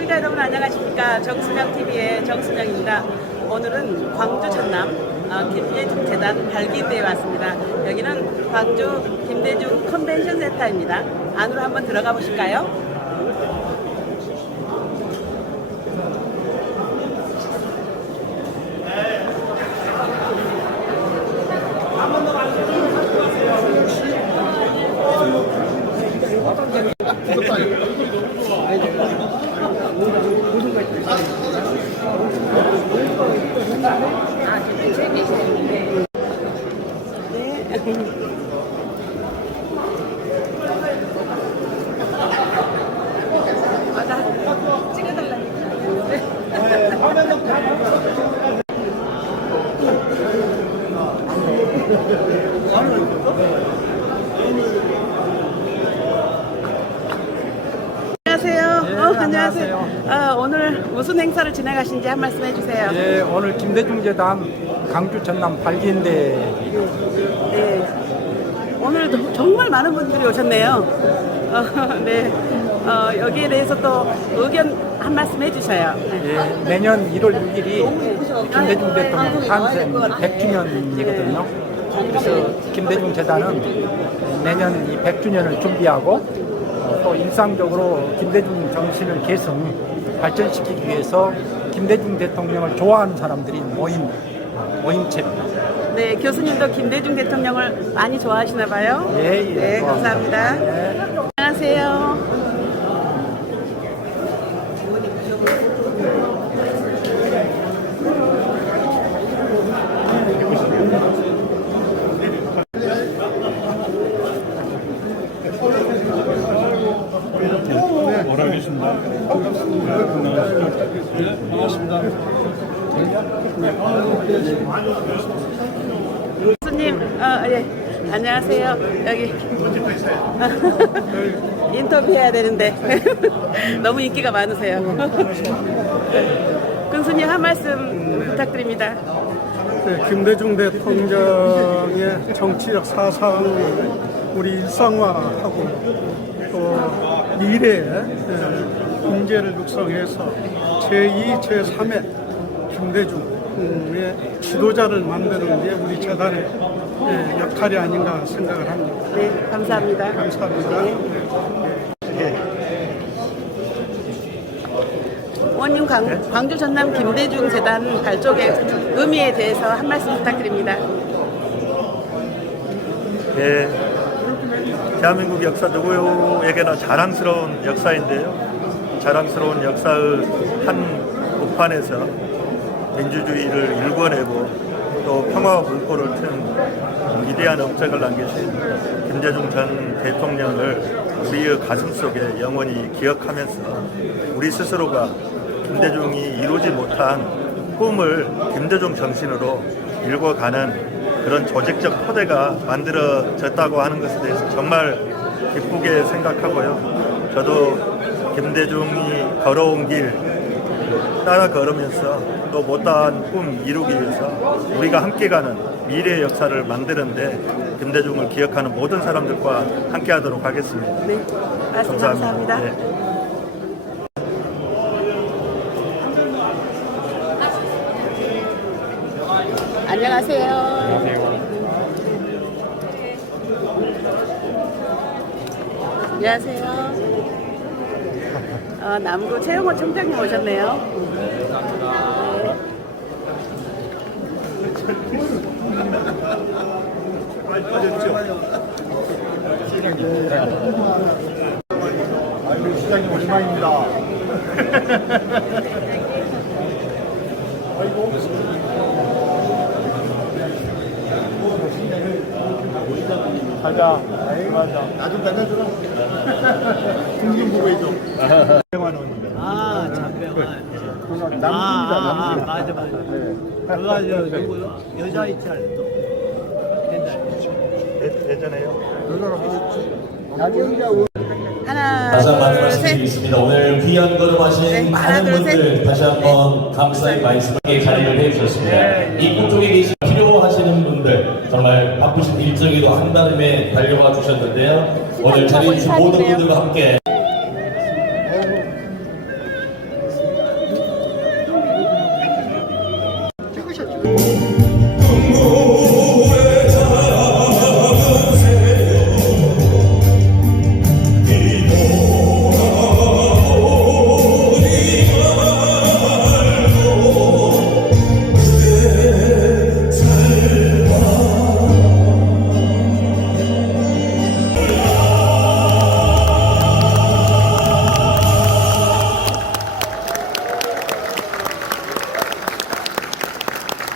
시청자 여러분 안녕하십니까. 정순영TV의 정순영입니다. 오늘은 광주 전남 김대중 재단 발기대에 왔습니다. 여기는 광주 김대중 컨벤션 센터입니다. 안으로 한번 들어가 보실까요? 안녕하세요. 네, 안녕하세요. 오늘 무슨 행사를 진행하신지 한 말씀 해주세요. 예, 오늘 김대중재단 광주 전남 발기인대. 네. 오늘도 정말 많은 분들이 오셨네요. 네. 여기에 대해서 또 의견 한 말씀 해주셔요. 예, 내년 1월 6일이 김대중 대통령 탄생 100주년이거든요. 그래서 김대중재단은 내년 이 100주년을 준비하고 또 일상적으로 김대중 정신을 계승 발전시키기 위해서 김대중 대통령을 좋아하는 사람들이 모임체입니다. 네, 교수님도 김대중 대통령을 많이 좋아하시나 봐요. 예, 예. 네, 감사합니다. 예. 안녕하세요. 뭐라 하겠습니다. 반갑습니다. 교수님, 예. 안녕하세요. 여기 인터뷰해야 되는데 너무 인기가 많으세요. 교수님 한 말씀 부탁드립니다. 네, 김대중 대통령의 정치적 사상을 우리 일상화하고 또 미래의 인재를 육성해서 제2, 제3의 김대중의 지도자를 만드는 게 우리 재단의 역할이 아닌가 생각을 합니다. 네, 감사합니다. 감사합니다. 의원님 광주 전남 김대중 재단 발족의 의미에 대해서 한 말씀 부탁드립니다. 네, 대한민국 역사 누구에게나 자랑스러운 역사인데요. 자랑스러운 역사의 한 복판에서 민주주의를 일궈내고 또 평화와 불꽃을 튼 위대한 업적을 남기신 김대중 전 대통령을 우리의 가슴 속에 영원히 기억하면서 우리 스스로가 김대중이 이루지 못한 꿈을 김대중 정신으로 일궈가는 그런 조직적 토대가 만들어졌다고 하는 것에 대해서 정말 기쁘게 생각하고요. 저도 김대중이 걸어온 길 따라 걸으면서 또 못다한 꿈 이루기 위해서 우리가 함께 가는 미래의 역사를 만드는데 김대중을 기억하는 모든 사람들과 함께 하도록 하겠습니다. 네, 말씀 감사합니다. 네. 안녕하세요. 안녕하세요. 남구 최영호 총장님 오셨네요. 시장님 오랜만입니다. 가자. 나좀 달려주라. 등좀 보고 해줘. 잠깐만. 남입니다. 맞아. 그가 누구 여자 있잖아 또. 예전에요. 하나, 다시 한번 둘, 셋. 말씀드리겠습니다. 오늘 귀한 걸음하신 네, 하나, 많은 둘, 분들 셋. 다시 한번 감사의 말씀을 자리를 해주셨습니다. 입구 쪽에 계신 필요하시는 분들 정말 바쁘신 일정에도 한달음에 달려와 주셨는데요. 오늘 자리해 주신 모든 분들과 함께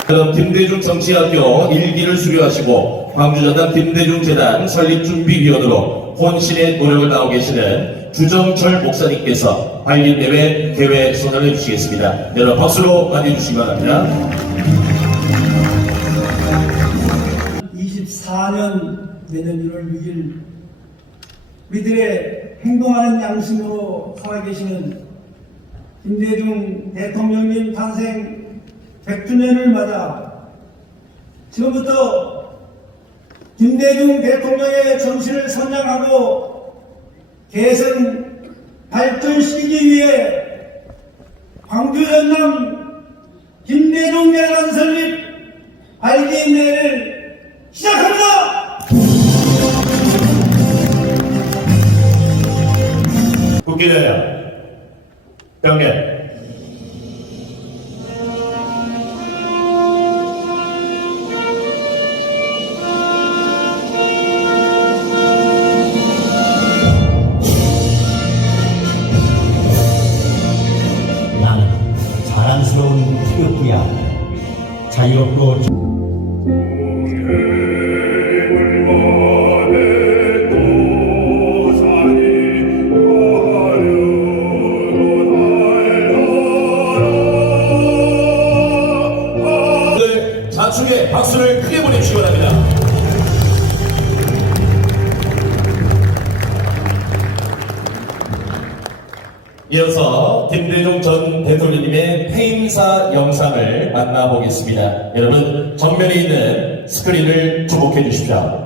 그럼 김대중 정치학교 1기를 수료하시고 광주전남 김대중재단 설립준비위원으로 혼신의 노력을 다하고 계시는 주정철 목사님께서 발림대회 대회 선언을 해주시겠습니다. 여러분 박수로 맞이해주시기 바랍니다. 24년 내년 1월 6일 우리들의 행동하는 양심으로 살아계시는 김대중 대통령님 탄생 100주년을 맞아 지금부터 김대중 대통령의 정신을 선양하고 개선 발전시키기 위해 광주 전남 김대중 재단 설립 발기인대회를 시작합니다. 국기대회 경례. 나는 자랑스러운 태극기야. 자유롭고 좌측에 박수를 크게 보내주시기 바랍니다. 이어서 김대중 전 대통령님의 폐인사 영상을 만나보겠습니다. 여러분 정면에 있는 스크린을 주목해 주십시오.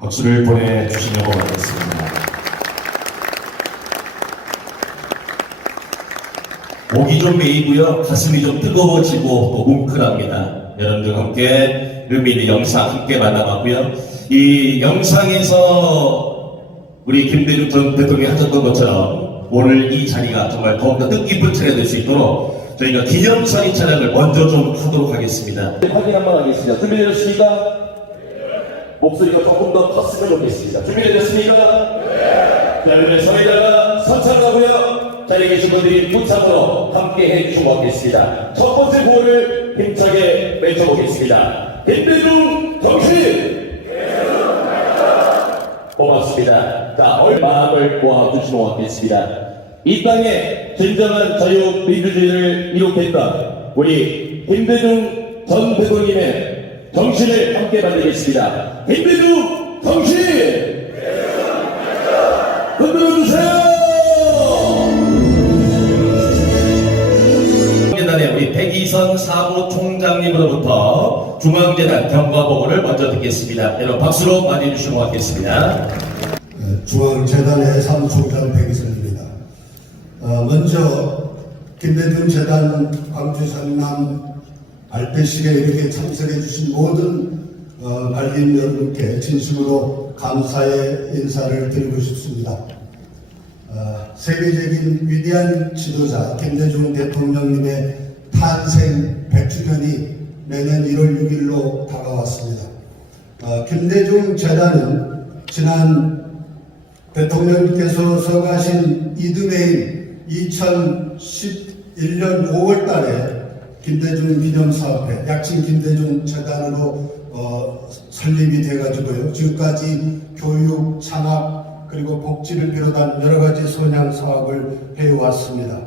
박수를 보내주시려고 하겠습니다. 목이 좀 메이고요. 가슴이 좀 뜨거워지고 또 뭉클합니다. 여러분들과 함께 의미 있는 영상 함께 만나봤고요. 이 영상에서 우리 김대중 전 대통령이 하셨던 것처럼 오늘 이 자리가 정말 더욱더 뜻깊은 차례가 될 수 있도록 저희가 기념사진 촬영을 먼저 좀 하도록 하겠습니다. 확인 한번 하겠습니다. 준비되셨습니까? 목소리가 조금 더 컸으면 좋겠습니다. 준비되셨습니까? 네. 자, 여러분의 성의자가 선창하고요. 자리에 계신 분들이 문창으로 함께 해주시고 하겠습니다. 첫 번째 구호를 힘차게 외쳐보겠습니다. 김대중 정신! 고맙습니다. 자, 마음을 모아주시고 하겠습니다. 이 땅에 진정한 자유민주주의를 이룩했던 우리 김대중 전 대통령님의 정신을 함께 만들겠습니다. 김대중 정신! 흔들어주세요! 재단의 우리 백이선 사무총장님으로부터 중앙재단 경과보고를 먼저 듣겠습니다. 여러분 박수로 맞이해주시고 하겠습니다. 중앙재단의 사무총장 백이선입니다. 먼저 김대중 재단 광주 전남 발표식에 이렇게 참석해 주신 모든 발기인 여러분께 진심으로 감사의 인사를 드리고 싶습니다. 세계적인 위대한 지도자 김대중 대통령님의 탄생 100주년이 내년 1월 6일로 다가왔습니다. 김대중 재단은 지난 대통령께서 서가신 이듬해인 2011년 5월 달에 김대중 기념사업회, 약칭 김대중 재단으로 설립이 돼가지고요. 지금까지 교육, 창업, 그리고 복지를 비롯한 여러 가지 선양 사업을 해왔습니다.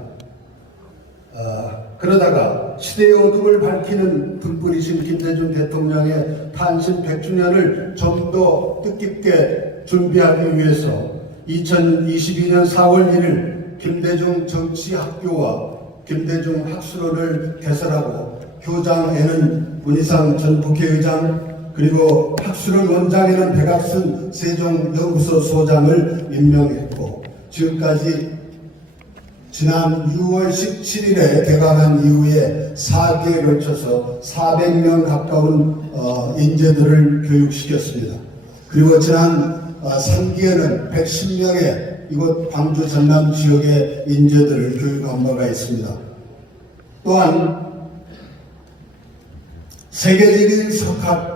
그러다가 시대의 어둠을 밝히는 분뿐이신 김대중 대통령의 탄신 100주년을 좀 더 뜻깊게 준비하기 위해서 2022년 4월 1일 김대중 정치학교와 김대중 학술원을 개설하고 교장에는 문희상 전 국회의장 그리고 학술원 원장에는 백악순 세종연구소 소장을 임명했고 지금까지 지난 6월 17일에 개강한 이후에 4기에 걸쳐서 400명 가까운 인재들을 교육시켰습니다. 그리고 지난 3기에는 110명의 이곳 광주 전남 지역의 인재들을 교육한 바가 있습니다. 또한 세계적인 석학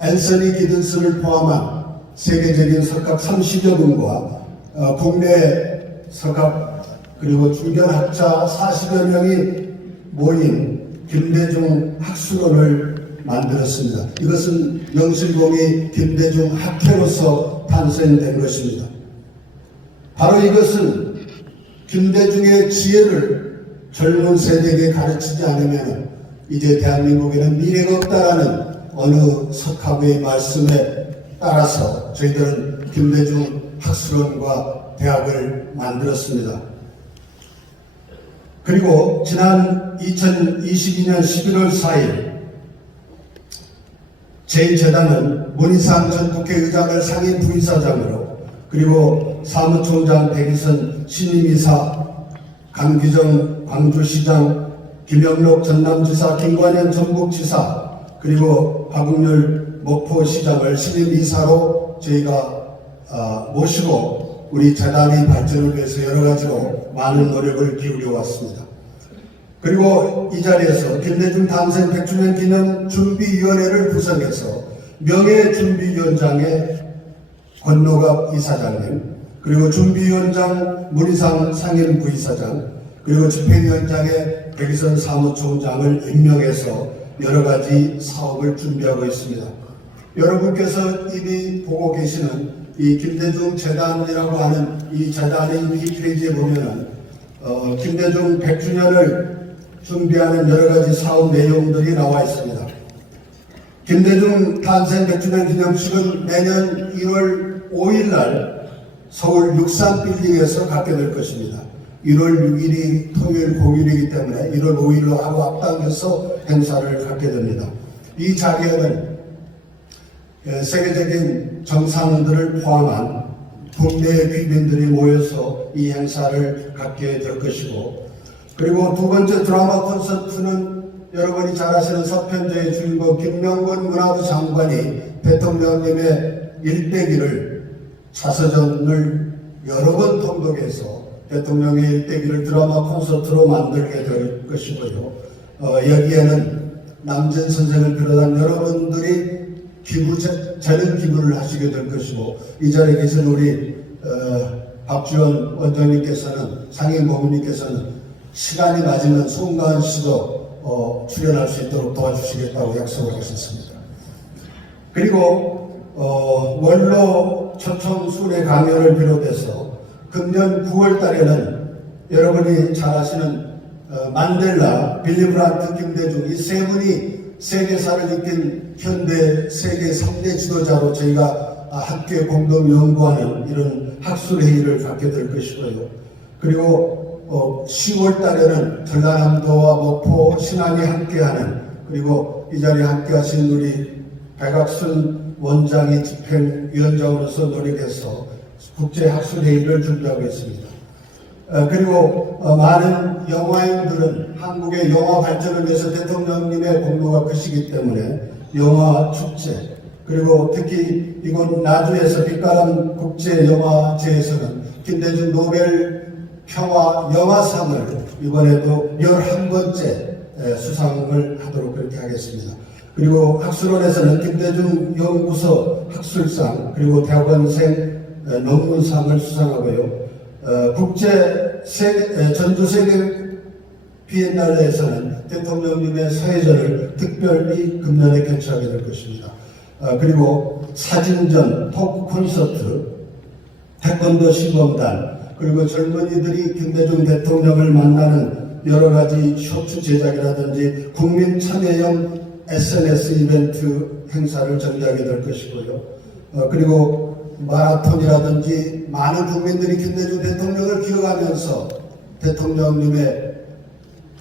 앤서니 기든스를 포함한 세계적인 석학 30여 분과 국내 석학 그리고 주변학자 40여 명이 모인 김대중 학술원을 만들었습니다. 이것은 영실공이 김대중 학회로서 탄생된 것입니다. 바로 이것은 김대중의 지혜를 젊은 세대에게 가르치지 않으면 이제 대한민국에는 미래가 없다라는 어느 석학의 말씀에 따라서 저희들은 김대중 학술원과 대학을 만들었습니다. 그리고 지난 2022년 11월 4일 제1재단은 문희상 전 국회의장을 상임 부이사장으로 그리고 사무총장 백이선 신임이사 강기정 광주시장 김영록 전남지사 김관현 전북지사 그리고 박웅렬 목포시장을 신임이사로 저희가 모시고 우리 재단의 발전을 위해서 여러 가지로 많은 노력을 기울여 왔습니다. 그리고 이 자리에서 김대중 탄생 100주년 기념 준비위원회를 구성해서 명예준비위원장의 권노갑 이사장님, 그리고 준비위원장 문희상 상임부이사장, 그리고 집행위원장의 백이선 사무총장을 임명해서 여러 가지 사업을 준비하고 있습니다. 여러분께서 이미 보고 계시는 이 김대중 재단이라고 하는 이 재단의 홈페이지에 보면은 김대중 100주년을 준비하는 여러 가지 사업 내용들이 나와 있습니다. 김대중 탄생 100주년 기념식은 내년 1월 5일 날 서울 육산빌딩에서 갖게 될 것입니다. 1월 6일이 토요일 공휴일이기 때문에 1월 5일로 하루 앞당겨서 행사를 갖게 됩니다. 이 자리에는 세계적인 정상들을 포함한 국내 귀빈들이 모여서 이 행사를 갖게 될 것이고, 그리고 두 번째 드라마 콘서트는 여러분이 잘 아시는 서편제의 주인공 김명건 문화부 장관이 대통령님의 일대기를 자서전을 여러 번 통독해서 대통령의 일대기를 드라마 콘서트로 만들게 될 것이고요. 여기에는 남진 선생을 비롯한 여러분들이 재능 기부를 하시게 될 것이고, 이 자리에 계신 우리 박주원 원장님께서는, 상임고문님께서는 시간이 맞으면 송가은 씨도 출연할 수 있도록 도와주시겠다고 약속을 하셨습니다. 그리고 원로 초청순회 강연을 비롯해서 금년 9월 달에는 여러분이 잘 아시는 만델라, 빌리 브란트, 김대중 이 세 분이 세계사를 이끈 현대 세계 3대 지도자로 저희가 함께 공동 연구하는 이런 학술회의를 갖게 될 것이고요. 그리고 10월 달에는 전라남도와 목포, 신안이 함께하는, 그리고 이 자리에 함께하신 우리 백악순 원장이 집행위원장으로서 노력해서 국제학술회의를 준비하고 있습니다. 그리고 많은 영화인들은 한국의 영화 발전을 위해서 대통령님의 공로가 크시기 때문에 영화 축제, 그리고 특히 이곳 나주에서 빛바람 국제영화제에서는 김대중 노벨 평화 영화상을 이번에도 11번째 수상을 하도록 그렇게 하겠습니다. 그리고 학술원에서는 김대중 연구소 학술상, 그리고 대학원생 논문상을 수상하고요. 전주세계 비엔날레에서는 대통령님의 사회전을 특별히 금년에 개최하게 될 것입니다. 그리고 사진전, 토크 콘서트, 태권도 시범단, 그리고 젊은이들이 김대중 대통령을 만나는 여러 가지 쇼츠 제작이라든지 국민 참여형 SNS 이벤트 행사를 전개하게 될 것이고요. 그리고 마라톤이라든지 많은 국민들이 김대중 대통령을 기억하면서 대통령님의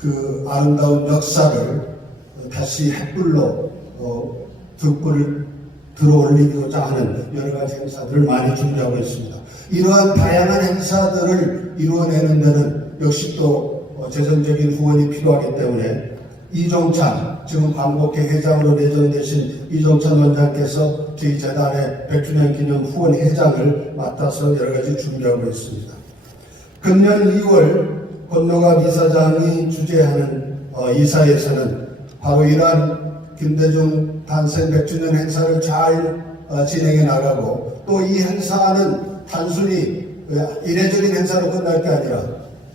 그 아름다운 역사를 다시 햇불로 등불을 들어올리고자 하는 여러 가지 행사들을 많이 준비하고 있습니다. 이러한 다양한 행사들을 이루어내는 데는 역시 또 재정적인 후원이 필요하기 때문에 이종찬, 지금 광복회 회장으로 내정되신 이종찬 원장께서 저희 재단의 100주년 기념 후원 회장을 맡아서 여러 가지 준비하고 있습니다. 금년 2월 권노갑 이사장이 주재하는 이사에서는 바로 이러한 김대중 탄생 100주년 행사를 잘 진행해 나가고 또 이 행사는 단순히 이례적인 행사로 끝날 게 아니라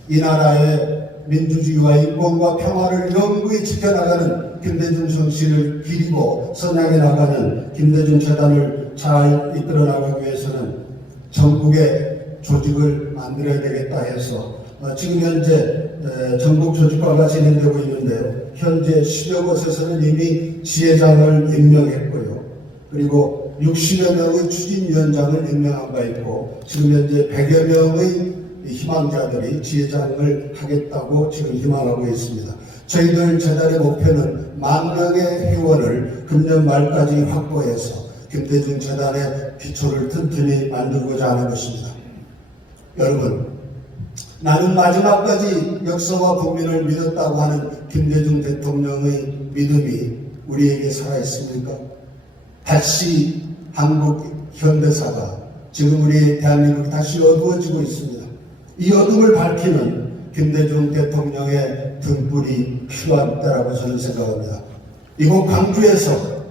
이 나라의 민주주의와 인권과 평화를 영구히 지켜나가는 김대중 정신을 기리고 선양해 나가는 김대중 재단을 잘 이끌어 나가기 위해서는 전국의 조직을 만들어야 되겠다 해서 지금 현재 전국 조직화가 진행되고 있는데요. 현재 10여 곳에서는 이미 지회장을 임명했고요. 그리고 60여 명의 추진위원장을 임명한 바 있고 지금 현재 100여 명의 희망자들이 지회장을 하겠다고 지금 희망하고 있습니다. 저희들 재단의 목표는 10,000명의 회원을 금년 말까지 확보해서 김대중 재단의 기초를 튼튼히 만들고자 하는 것입니다. 여러분, 나는 마지막까지 역사와 국민을 믿었다고 하는 김대중 대통령의 믿음이 우리에게 살아있습니까? 다시 한국 현대사가 지금 우리 대한민국이 다시 어두워지고 있습니다. 이 어둠을 밝히는 김대중 대통령의 등불이 필요한 때라고 저는 생각합니다. 이곳 광주에서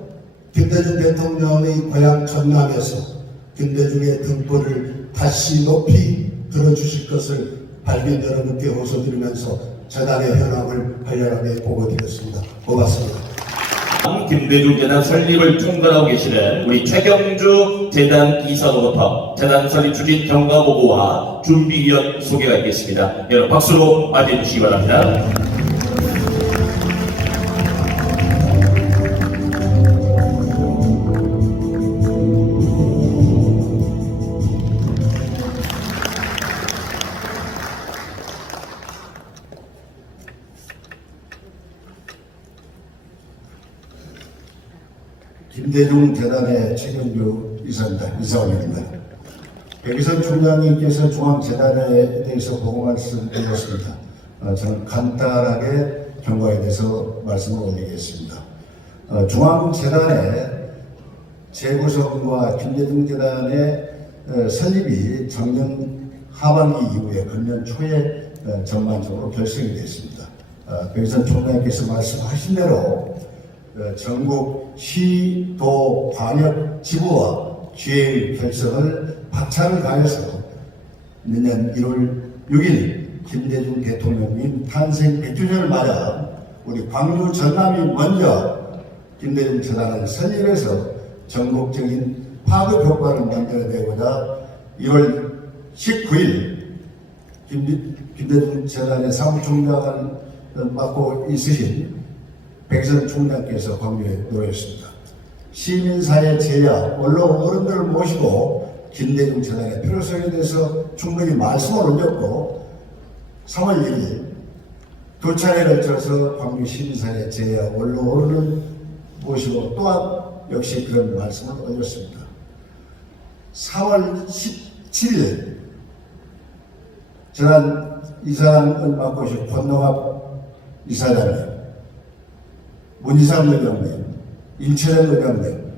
김대중 대통령의 고향 전남에서 김대중의 등불을 다시 높이 들어주실 것을 발견 여러분께 호소드리면서 재단의 현황을 간략하게 보고드렸습니다. 고맙습니다. 김대중 재단 설립을 총괄하고 계시는 우리 최경주 재단 이사로부터 재단 설립 추진 경과 보고와 준비위원 소개가 있겠습니다. 여러분 박수로 맞이해 주시기 바랍니다. 김대중 재단의 최경주 이사원입니다. 백이선 총장님께서 중앙재단에 대해서 보고 말씀드렸습니다. 저는 간단하게 경과에 대해서 말씀을 올리겠습니다. 중앙재단의 재구성과 김대중 재단의 설립이 작년 하반기 이후에 금년 초에 전반적으로 결성이 됐습니다. 백이선 총장님께서 말씀하신 대로 전국 시, 도, 광역, 지부와 주의 결성을 박차를 가해서 내년 1월 6일 김대중 대통령님 탄생 100주년을 맞아 우리 광주 전남이 먼저 김대중 재단을 설립해서 전국적인 파급 효과를 만들어내고자 2월 19일 김대중 재단의 사무총장을 맡고 있으신 백선 총장께서 광주에 놓였습니다. 시민사회 제야, 언론 어른들을 모시고 김대중 재단의 필요성에 대해서 충분히 말씀을 올렸고 3월 1일 두 차례에 걸쳐서 광주 시민사회 제야, 언론 어른을 모시고 또한 역시 그런 말씀을 올렸습니다. 4월 17일 재단 이사장을 맡고 계신 권노갑 이사장님, 문희상 의장님, 임채련 의장님,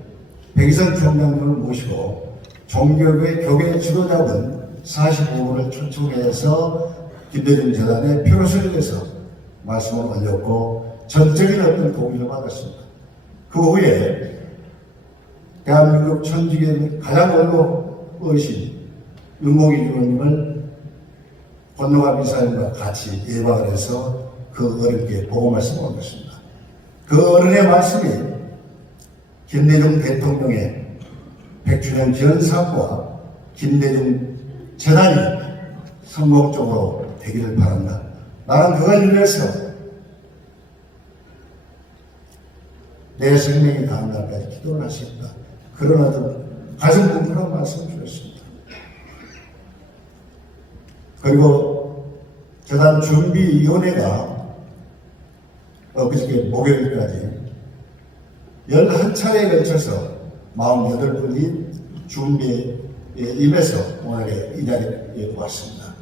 백이선 총장님을 모시고 종교계 교계 지도자분 45분을 초청해서 김대중 재단의 필요성에 대해서 말씀을 올렸고 전적인 어떤 동의를 받았습니다. 그 후에 대한민국 천주교의 가장 어르신 윤봉희 주님을 권노갑 이사님과 같이 예방을 해서 그 어른께 보고 말씀을 올렸습니다. 그 어른의 말씀이 김대중 대통령의 100주년 기원사과 김대중 재단이 성공적으로 되기를 바란다. 나는 그걸 위해서 내 생명이 다한 날까지 기도를 하셨다. 그러나 좀 가슴 뭉클한 말씀을 주셨습니다. 그리고 재단 준비위원회가 엊그저께 목요일까지 11차례에 걸쳐서 48분이 준비에 임해서 오늘 이 자리에 왔습니다.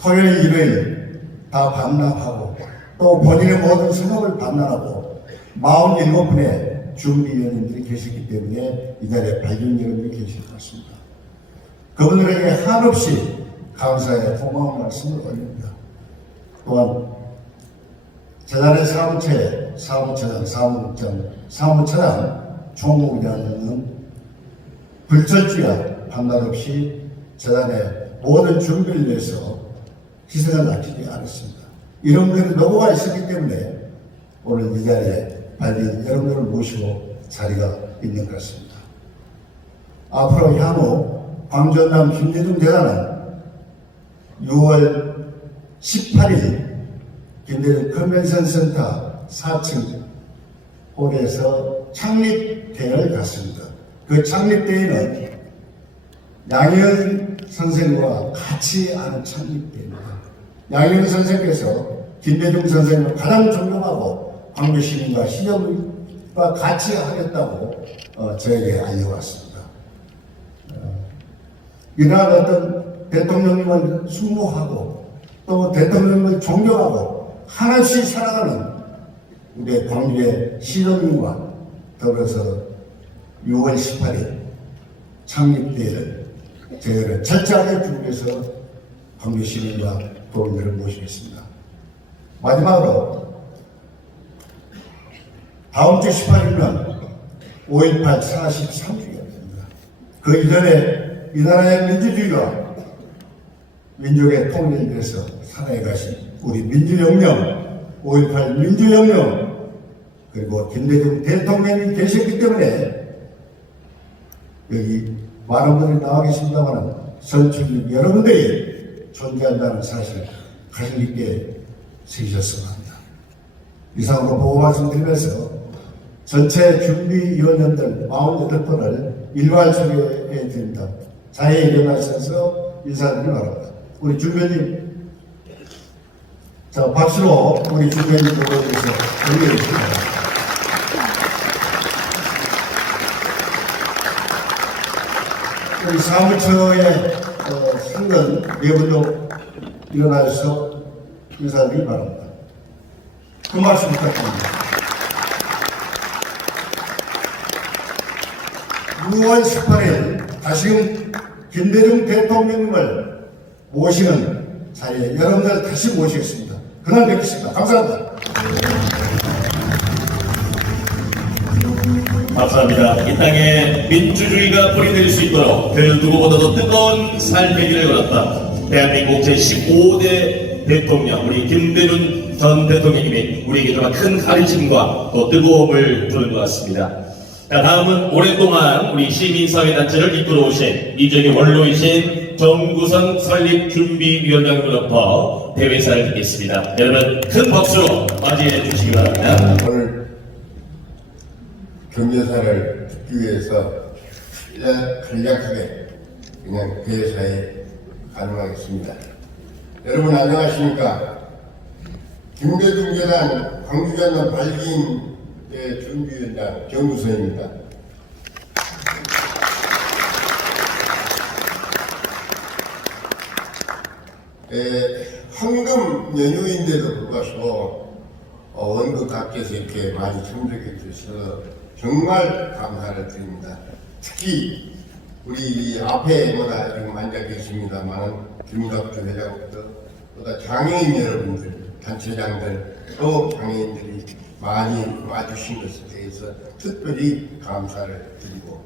토요일, 일요일 다 반납하고 또 본인의 모든 생업을 반납하고 47분의 준비위원님들이 계셨기 때문에 이 자리에 발견 여러분들이 계실 것 같습니다. 그분들에게 한없이 감사의 고마운 말씀을 올립니다. 또한 재단의 사무처장, 사무처장 총무위원은 불철주야 밤낮 없이 재단의 모든 준비를 위해서 희생을 아끼지 않았습니다. 이런 분들이 노고가 있었기 때문에 오늘 이 자리에 발린 여러분들을 모시고 자리가 있는 것 같습니다. 앞으로 향후 광주전남 김대중 재단은 6월 18일 김대중 컨벤션 센터 4층 홀에서 창립대회를 갖습니다. 그 창립대회는 양현 선생과 같이 하는 창립대회입니다. 양현 선생께서 김대중 선생을 가장 존경하고 광주 시민과 시정과 같이 하겠다고 저에게 알려왔습니다. 이러한 어떤 대통령님을 숭모하고 또 대통령님을 존경하고 하나씩 사랑하는 우리 광주의 시민과 더불어서 6월 18일 창립대회를 저희를 철저하게 준비해서 광주 시민과 도민들을 모시겠습니다. 마지막으로 다음 주 18일은 5.18 43주년입니다. 그 이전에 이 나라의 민주주의가 민족의 통일을 위해서 살아가신 우리 민주혁명, 5.18 민주혁명, 그리고 김대중 대통령이 계셨기 때문에 여기 많은 분들이 나와 계십니다만 선출님 여러분들이 존재한다는 사실 가슴 있게 새기셨으면 합니다. 이상으로 보고 말씀드리면서 전체 준비위원님들 48분을 일괄 소개해 드립니다. 자리에 일어나셔서 인사드리기 바랍니다. 우리 주변님, 자, 박수로 우리 주변님 보고해주셔서 연결해 주시기 바랍니다. 우리 사무처의 상근 네 분도 일어나셔서 인사드리기 바랍니다. 그 말씀 부탁드립니다. 6월 18일 다시금 김대중 대통령님을 모시는 자리에 여러분들 다시 모시겠습니다. 그날 뵙겠습니다. 감사합니다. 감사합니다. 이 땅에 민주주의가 뿌리낼 수 있도록 그 누구보다도 뜨거운 삶의 걸었다. 대한민국 제15대 대통령 우리 김대중 전 대통령님이 우리에게 정말 큰 가르침과 또 뜨거움을 주는 것 같습니다. 자, 다음은 오랫동안 우리 시민사회단체를 이끌어 오신 이적의 원로이신 정구선 설립준비위원장으로부터 대회사를 드리겠습니다. 여러분 큰 박수로 맞이해 주시기 바랍니다. 오늘 경제사를 듣기 위해서 간략하게 그냥 대회사에 가능하겠습니다. 여러분 안녕하십니까? 김대중 재단 광주전남 발기인 준비위원장 정구선입니다. 황금 연휴인데도 불구하고 원극각께서 이렇게 많이 참석해 주셔서 정말 감사를 드립니다. 특히 우리 앞에 뭐다 지금 앉아 계십니다만 김갑주 회장부터 보다 장애인 여러분들, 단체장들 또 장애인들이 많이 와주신 것에 대해서 특별히 감사를 드리고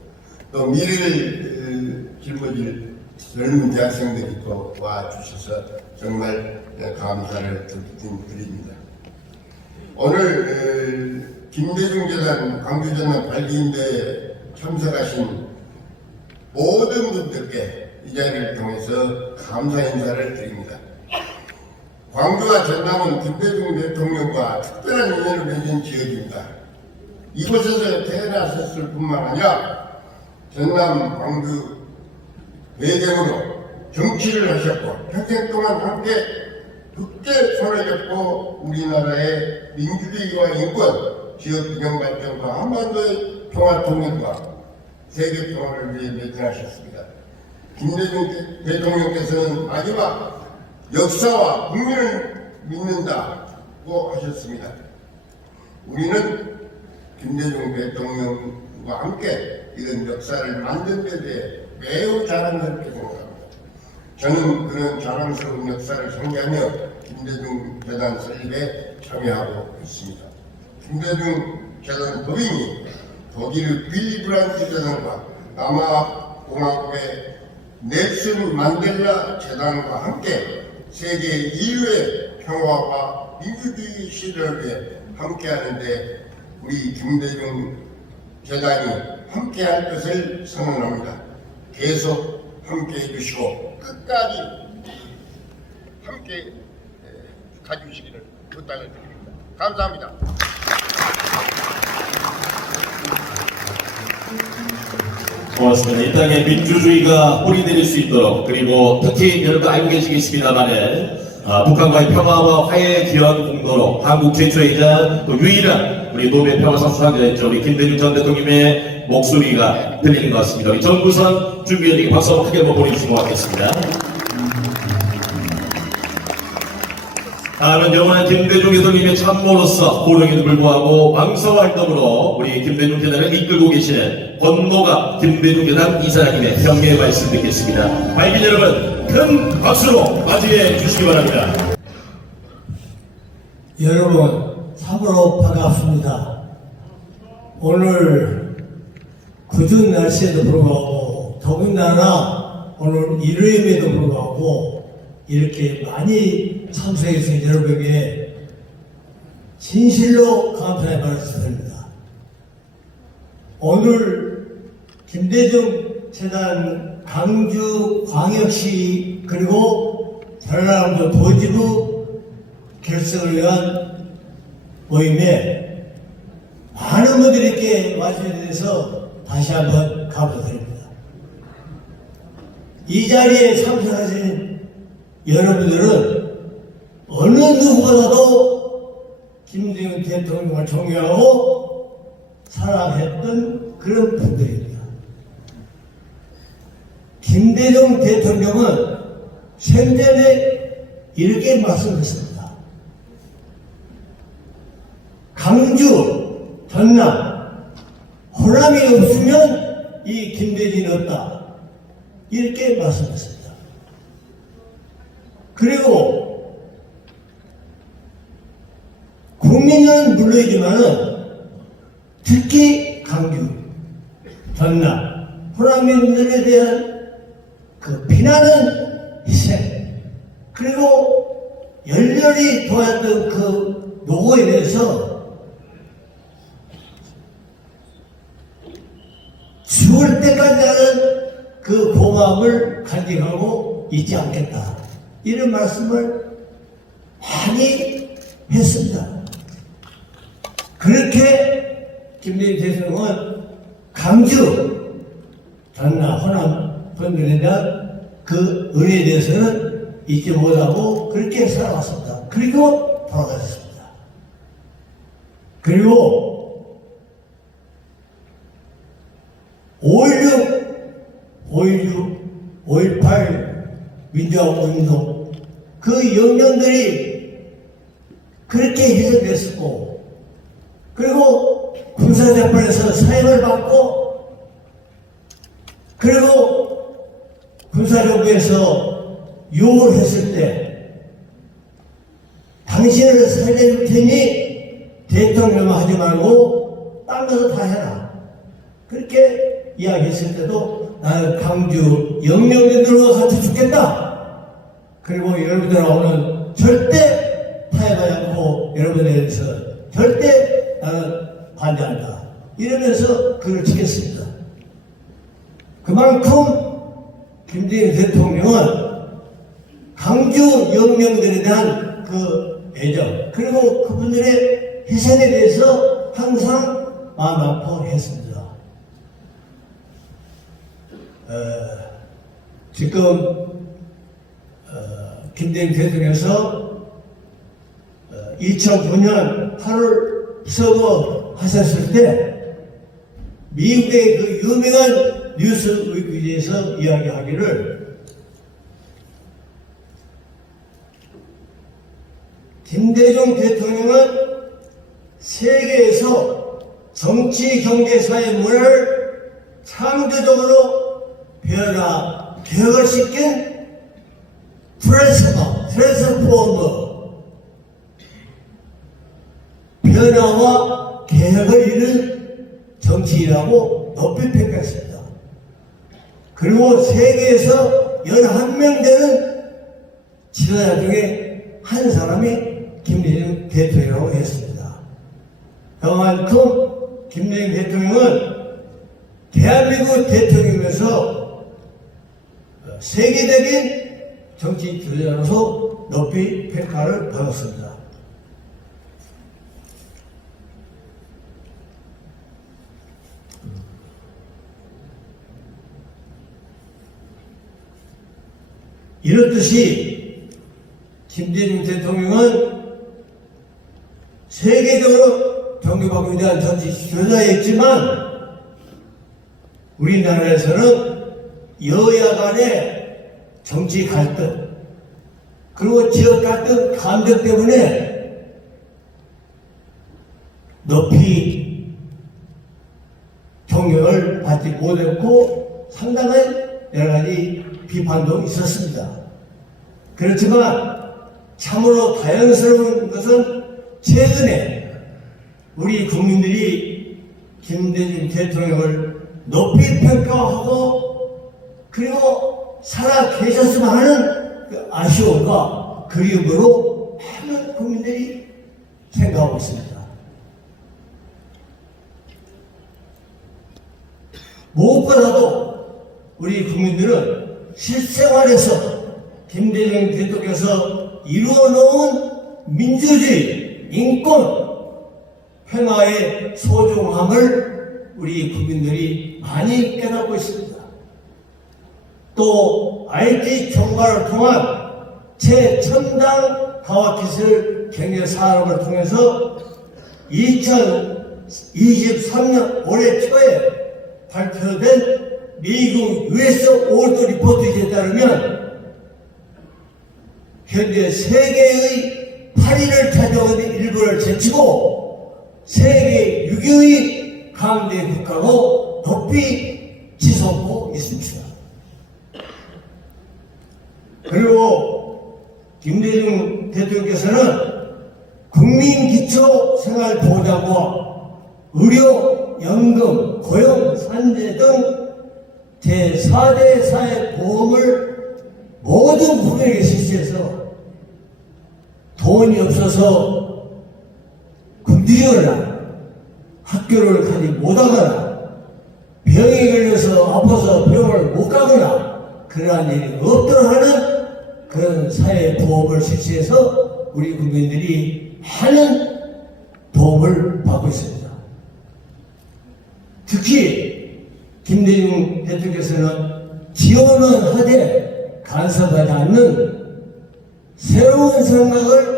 또 미래를 짊어질 젊은 대학생들이 또 와주셔서 정말 감사를 드립니다. 오늘 김대중 재단 광주전남 발기인대에 참석하신 모든 분들께 이 자리를 통해서 감사 인사를 드립니다. 광주와 전남은 김대중 대통령과 특별한 인연을 맺은 지역입니다. 이곳에서 태어나셨을 뿐만 아니라 전남 광주 외경으로 정치를 하셨고 평생 동안 함께 굳게 손을 잡고 우리나라의 민주주의와 인권, 지역 균형 발전과 한반도의 평화 통일과 세계 평화를 위해 매진하셨습니다. 김대중 대통령께서는 마지막 역사와 국민을 믿는다고 하셨습니다. 우리는 김대중 대통령과 함께 이런 역사를 만든 데 대해 매우 자랑스럽게 생각합니다. 저는 그런 자랑스러운 역사를 상기하며 김대중 재단 설립에 참여하고 있습니다. 김대중 재단 법인이 독일 빌리브란트 재단과 남아공화국의 넬슨 만델라 재단과 함께 세계 인류의 평화와 민주주의 실현을 위해 함께하는데 우리 김대중 재단이 함께할 것을 선언합니다. 계속 함께해 주시고 끝까지 함께 가주시기를 부탁을 드립니다. 감사합니다. 고맙습니다. 이 땅에 민주주의가 뿌리 내릴 수 있도록, 그리고 특히 여러분 알고 계시겠습니다만은 북한과의 평화와 화해에 기여한 공로로 한국 최초이자 또 유일한 우리 노벨 평화상 수상자였죠. 우리 김대중 전 대통령의 목소리가 들리는 것 같습니다. 우리 전구선 준비위원에게 박수 한번 크게 한번 보내주시면 고맙겠습니다. 다음은 영원한 김대중 대통령의 참모로서 고령에도 불구하고 왕성 활동으로 우리 김대중 재단을 이끌고 계시는 권노가 김대중 재단 이사장님의 경례의 말씀 듣겠습니다. 발긴 여러분 큰 박수로 맞이해 주시기 바랍니다. 여러분 참으로 반갑습니다. 오늘 굳은 날씨에도 불구하고 더군다나 오늘 일요일에도 불구하고 이렇게 많이 참석해 주신 여러분에게 진실로 감사의 말씀드립니다. 오늘 김대중 재단 강주광역시 그리고 전라남도 도지부 결성을 위한 모임에 많은 분들이 이렇게 와주셔서 대해서 다시 한번 감사드립니다. 이 자리에 참석하신 여러분들은 어느 누구보다도 김대중 대통령을 존경하고 사랑했던 그런 분들입니다. 김대중 대통령은 생전에 이렇게 말씀했습니다. 강주, 전남, 호남이 없으면 이 김대중이 없다. 이렇게 말씀했습니다. 그리고 국민은 물론이지만은 특히 강주, 전남, 호남민들에 대한 그 피나는 희생 그리고 열렬히 도왔던 그 노고에 대해서 죽을 때까지 나는 그 고마움을 간직하고 잊지 않겠다. 이런 말씀을 많이 했습니다. 그렇게 김대중 대통령은 강주, 전남, 호남 분들에 대한 그 은혜에 대해서는 잊지 못하고 그렇게 살아왔습니다. 그리고 돌아가셨습니다. 그리고 5.16, 5.18 민주화운동 그 영령들이 그렇게 희생됐었고 그리고 군사재판에서 사형을 받고 그리고 군사정부에서 요구를 했을 때 당신을 살려줄 테니 대통령 하지 말고 딴 데서 다 해라 그렇게 이야기했을 때도 나는 강주 영령들과 같이 죽겠다. 그리고 여러분들하고는 절대 타협하지 않고 여러분에 대해서 절대 나는 반대한다. 이러면서 글을 치겠습니다. 그만큼 김대중 대통령은 강주 영령들에 대한 그 애정 그리고 그분들의 희생에 대해서 항상 마음 아파 했습니다. 지금 김대중 대통령께서 2009년 8월 서거 하셨을 때 미국의 그 유명한 뉴스 위키에서 이야기하기를 김대중 대통령은 세계에서 정치, 경제, 사회, 문화를 창조적으로 변화, 개혁을 시킨 트랜스포머, 변화와 개혁을 이룬 정치인이라고 높이 평가했습니다. 그리고 세계에서 11명 되는 지도자 중에 한 사람이 김대중 대통령이라고 했습니다. 그만큼 김대중 대통령은 대한민국 대통령이면서 세계적인 정치 지도자로서 높이 평가를 받았습니다. 이렇듯이 김대중 대통령은 세계적으로 존경받고 위대한 정치 지도자였지만 우리나라에서는 여야 간의 정치 갈등 그리고 지역 갈등 감정 때문에 높이 존경을 받지 못했고 상당한 여러 가지 비판도 있었습니다. 그렇지만 참으로 다행스러운 것은 최근에 우리 국민들이 김대중 대통령을 높이 평가하고 그리고 살아 계셨으면 하는 그 아쉬움과 그리움으로 많은 국민들이 생각하고 있습니다. 무엇보다도 우리 국민들은 실생활에서 김대중 대통령께서 이루어놓은 민주주의, 인권, 평화의 소중함을 우리 국민들이 많이 깨닫고 있습니다. 또 IT 총괄을 통한 최첨단 과학기술 경제 산업을 통해서 2023년 올해 초에 발표된 미국 US 월드 리포트에 따르면 현재 세계의 8위를 차지하는 일본을 제치고 세계 6위의 강대 국가로 높이 지속하고 있습니다. 그리고 김대중 대통령께서는 국민기초생활보장과 의료, 연금, 고용, 산재 등 제4대 사회보험을 모든 국민에게 실시해서 돈이 없어서 굶주리거나 학교를 가지 못하거나 병에 걸려서 아파서 병을 못 가거나 그러한 일이 없도록 하는 그런 사회보험을 실시해서 우리 국민들이 많은 도움을 받고 있습니다. 특히 김대중 대통령께서는 지원은 하되 간섭하지 않는 새로운 생각을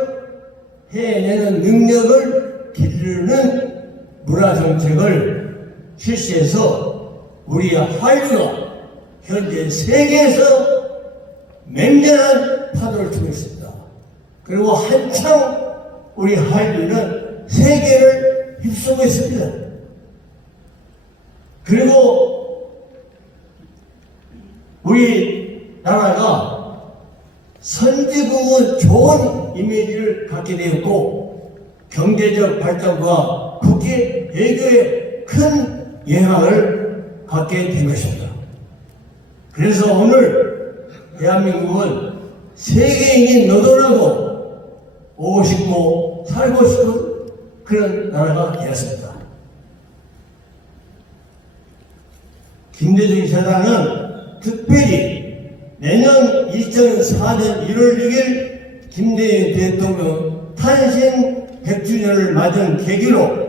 해내는 능력을 기르는 문화정책을 실시해서 우리 한류가 현재 세계에서 맹렬한 파도를 치고 있습니다. 그리고 한창 우리 한류는 세계를 휩쓰고 있습니다. 그리고 우리 나라가 선진국은 좋은 이미지를 갖게 되었고 경제적 발전과 국제 외교에 큰 영향을 갖게 된 것입니다. 그래서 오늘 대한민국은 세계인이 너도나도 오고 싶고 살고 싶은 그런 나라가 되었습니다. 김대중 재단은 특별히 내년 2004년 1월 6일 김대중 대통령 탄생 100주년을 맞은 계기로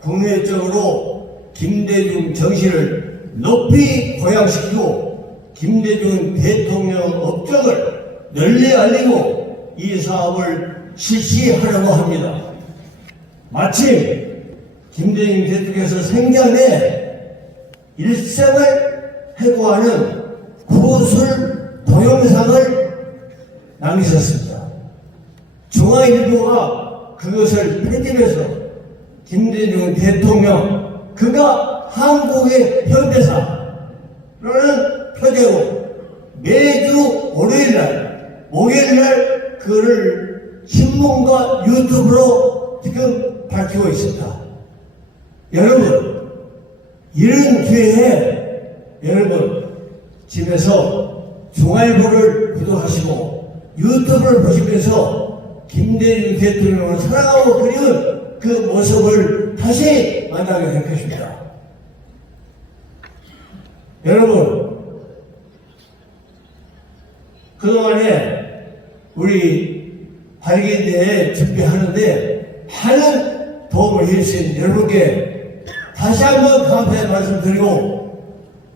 국내적으로 김대중 정신을 높이 고양시키고 김대중 대통령 업적을 널리 알리고 이 사업을 실시하려고 합니다. 마침 김대중 대통령께서 생전에 일생을 해고하는 구술 동영상을 남기셨습니다. 중앙일보가 그것을 편집해서 김대중 대통령 그가 한국의 현대사라는 표제로 매주 월요일날 목요일날 그를 신문과 유튜브로 지금 밝히고 있습니다. 여러분, 이런 기회에 여러분 집에서 중앙일보를 구독하시고 유튜브를 보시면서 김대중 대통령을 살아가고 그리운 그 모습을 다시 만나게 될 것입니다. 여러분, 그동안에 우리 발기대회 준비하는데 많은 도움을 해주신 여러분께 다시 한번 감사의 말씀드리고,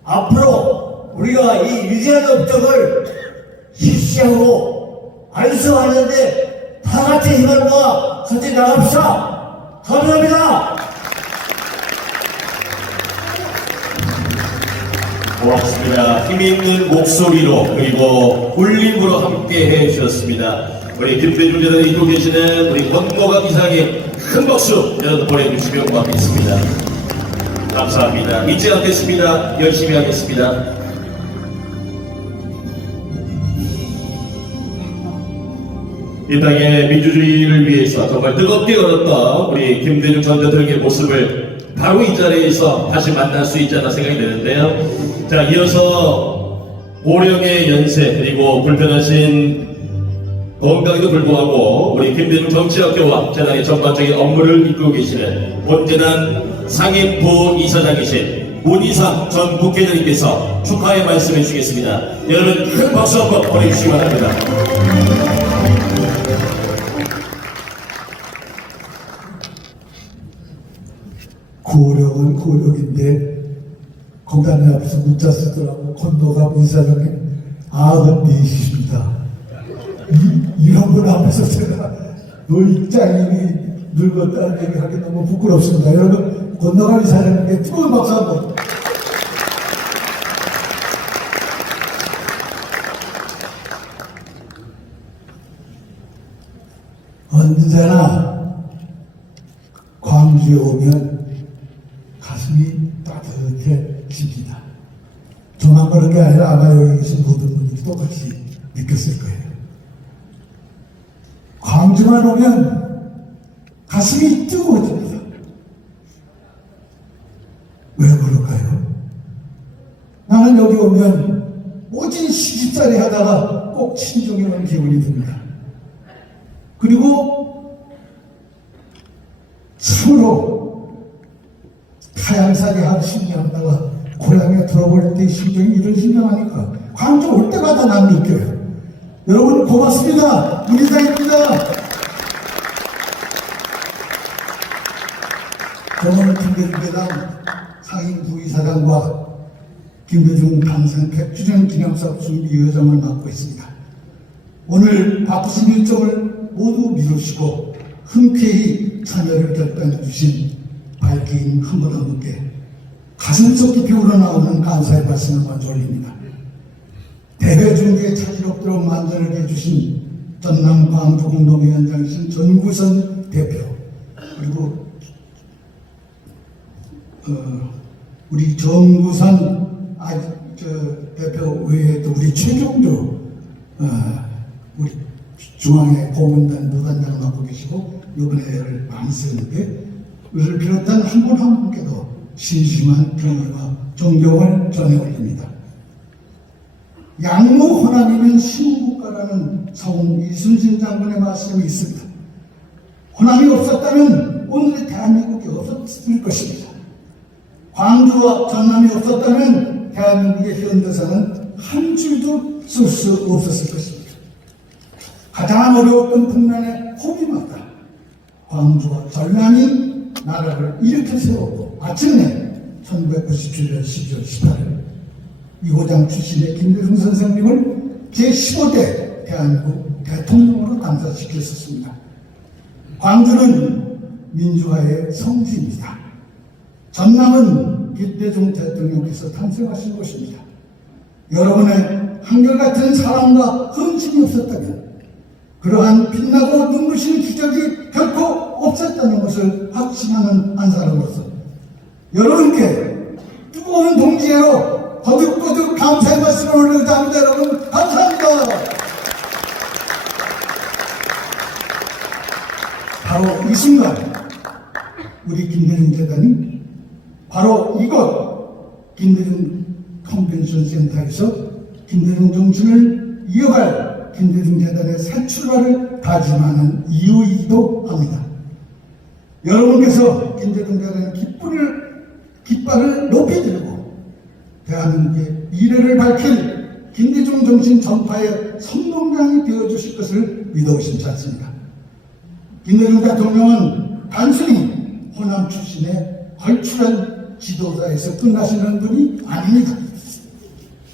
앞으로 우리가 이 위대한 업적을 실시하고 안수하는데 다 같이 힘을 모아 같이 나갑시다. 감사합니다. 고맙습니다. 힘있는 목소리로 그리고 울림으로 함께 해주셨습니다. 우리 김대중 대단이 있고 계시는 우리 권모감 이사에게 큰 박수 여러분 보내주시면 고맙겠습니다. 감사합니다. 잊지 않겠습니다. 열심히 하겠습니다. 이 땅의 민주주의를 위해서 정말 뜨겁게 걸었던 우리 김대중 전 대통령의 모습을 바로 이 자리에서 다시 만날 수 있지 않나 생각이 되는데요. 자, 이어서 고령의 연세 그리고 불편하신 건강에도 불구하고 우리 김대중 정치학교와 재단의 전반적인 업무를 이끌고 계시는 본재단 상임부 이사장이신 문희상 전 국회의장님께서 축하의 말씀해 주시겠습니다. 여러분 큰 박수 한번 보내주시기 바랍니다. 고력은 고력인데 공단에 앞에서 문자 쓰더라고. 권노갑 이사장님 94이십니다. 이런 분 앞에서 제가 노익장님이 늙었다는 얘기 하기 너무 부끄럽습니다. 여러분, 권노갑 이사장님께 뜨거운 박수 한번. 언제나 광주에 오면 가슴이 따뜻해집니다. 저만 그런 게 아니라 아마 여기 계신 모든 분들이 똑같이 느꼈을 거예요. 광주만 오면 가슴이 뜨거워집니다. 왜 그럴까요? 나는 여기 오면 오직 시집살이 하다가 꼭 친정에 오는 기분이 듭니다. 그리고 참으로 타양살이 한 10년 하다가 고향에 들어볼 때 심정이 이런 심정하니까 광주 올 때마다 난 느껴요. 여러분 고맙습니다. 문희상입니다. 저는 김대중 대단 상임부 이사장과 김대중 탄생 100주년 기념사업 준비 여정을 맡고 있습니다. 오늘 바쁘신 일정을 모두 미루시고 흔쾌히 참여를 결단해 주신 밝긴 한 분 한 분께 가슴속 깊이 우러나오는 감사의 말씀을 먼저 올립니다. 대회 준비에 차질 없도록 만전을 해주신 전남 광주 공동위원장이신 전구선 대표, 그리고 우리 정구선 대표 외에도 우리 최종조 우리 중앙회 고문단 부단장을 맡고 계시고 이번에를 많이 쓰는데 그를 비롯한 한 분 한 분께도 신심한 경의와 존경을 전해 올립니다. 양무 호남이면 신국가라는 성운 이순신 장군의 말씀이 있습니다. 호남이 없었다면 오늘의 대한민국이 없었을 것입니다. 광주와 전남이 없었다면 대한민국의 현대사는 한 줄도 쓸 수 없었을 것입니다. 가장 어려웠던 풍란의 호비마다 광주와 전남이 나라를 일으켜 세웠고 마침내 1997년 12월 18일 이호장 출신의 김대중 선생님을 제15대 대한민국 대통령으로 당선시켰었습니다. 광주는 민주화의 성지입니다. 전남은 김대중 대통령께서 탄생하신 곳입니다. 여러분의 한결같은 사랑과 헌신이 없었다면 그러한 빛나고 눈부신 기적이 결코 없었다는 것을 확신하는 한 사람으로서 여러분께 뜨거운 동지애로 거듭거듭 감사의 말씀을 올리고자 합니다. 여러분 감사합니다. 바로 이 순간 우리 김대중 재단이 바로 이곳 김대중 컨벤션 센터에서 김대중 정신을 이어갈 김대중 재단의 새 출발을 다짐하는 이유이기도 합니다. 여러분께서 김대중 재단의 깃발을 높이 들고 대한민국의 미래를 밝힐 김대중 정신 전파의 선봉장이 되어주실 것을 믿어 의심치 않습니다. 김대중 대통령은 단순히 호남 출신의 걸출한 지도자에서 끝나시는 분이 아닙니다.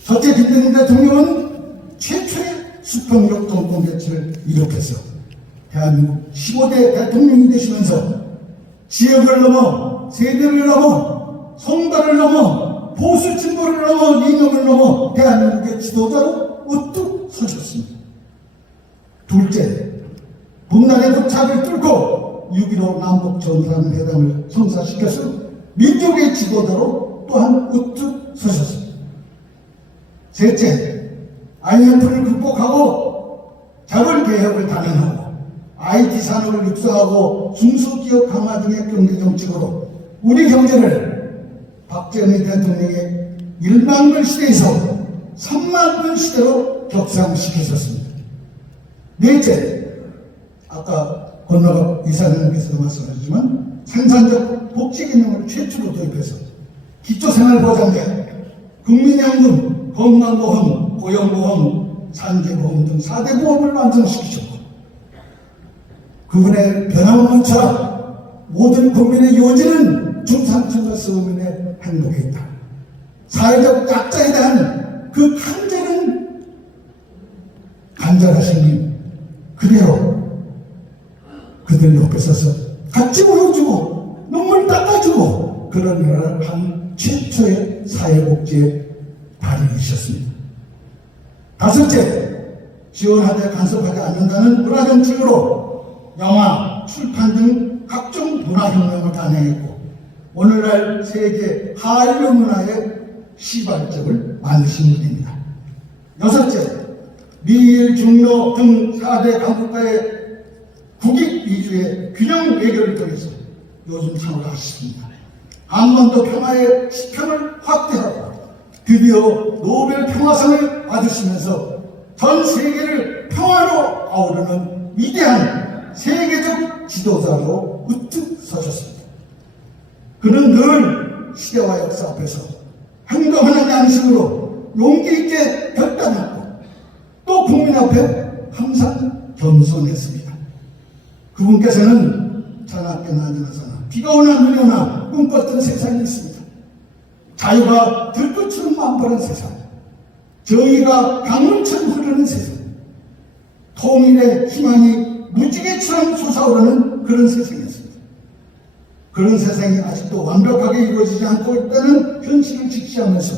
첫째, 김대중 대통령은 최초의 수평적 정권 개최를 이룩해서 대한민국 15대 대통령이 되시면서 지역을 넘어 세대를 넘어 성달을 넘어 보수 진보를 넘어 이념을 넘어 대한민국의 지도자로 우뚝 서셨습니다. 둘째, 북한의 도착을 뚫고 6.15 남북정상회담을 성사시켜서 민족의 지도자로 또한 우뚝 서셨습니다. 셋째, IMF를 극복하고 자본개혁을 단행하고 IT 산업을 육성하고 중소기업 강화 등의 경제정책으로 우리 경제를 박정희 대통령의 1만 번 시대에서 3만 번 시대로 격상시키셨습니다. 넷째, 아까 권노갑 이사님께서도 말씀하셨지만 생산적 복지 개념을 최초로 도입해서 기초생활보장제, 국민연금, 건강보험, 고용보험, 산재보험 등 4대 보험을 완성시키셨고 그분의 변함없는 철학, 모든 국민의 요지는 중산층과 서민의 행복에 있다. 사회적 약자에 대한 그 간절은 간절하신 그대로 그들 옆에 서서 같이 울어주고 눈물 닦아주고 그런 일을 한 최초의 사회복지의 달인이셨습니다. 다섯째, 지원하되 간섭하지 않는다는 문화정책으로 영화, 출판 등 각종 문화혁명을 단행했고 오늘날 세계 한류 문화의 시발점을 만드신 분입니다. 여섯째, 미일, 중로 등 4대 강국가의 국익 위주의 균형 외교를 통해서 요즘 참을 하셨습니다. 한반도 평화의 지평을 확대하고 드디어 노벨 평화상을 받으시면서 전 세계를 평화로 아우르는 위대한 세계적 지도자로 우뚝 서셨습니다. 그는 늘 시대와 역사 앞에서 행동하는 양심으로 용기 있게 결단하고 또 국민 앞에 항상 겸손했습니다. 그분께서는 자나깨나 안전하사나 비가 오나 눈이 오나 꿈꿨던 세상이 있습니다. 자유가 들꽃처럼 만발한 세상, 정의가 강물처럼 흐르는 세상, 통일의 희망이 무지개처럼 솟아오르는 그런 세상이었습니다. 그런 세상이 아직도 완벽하게 이루어지지 않고 있다는 현실을 직시하면서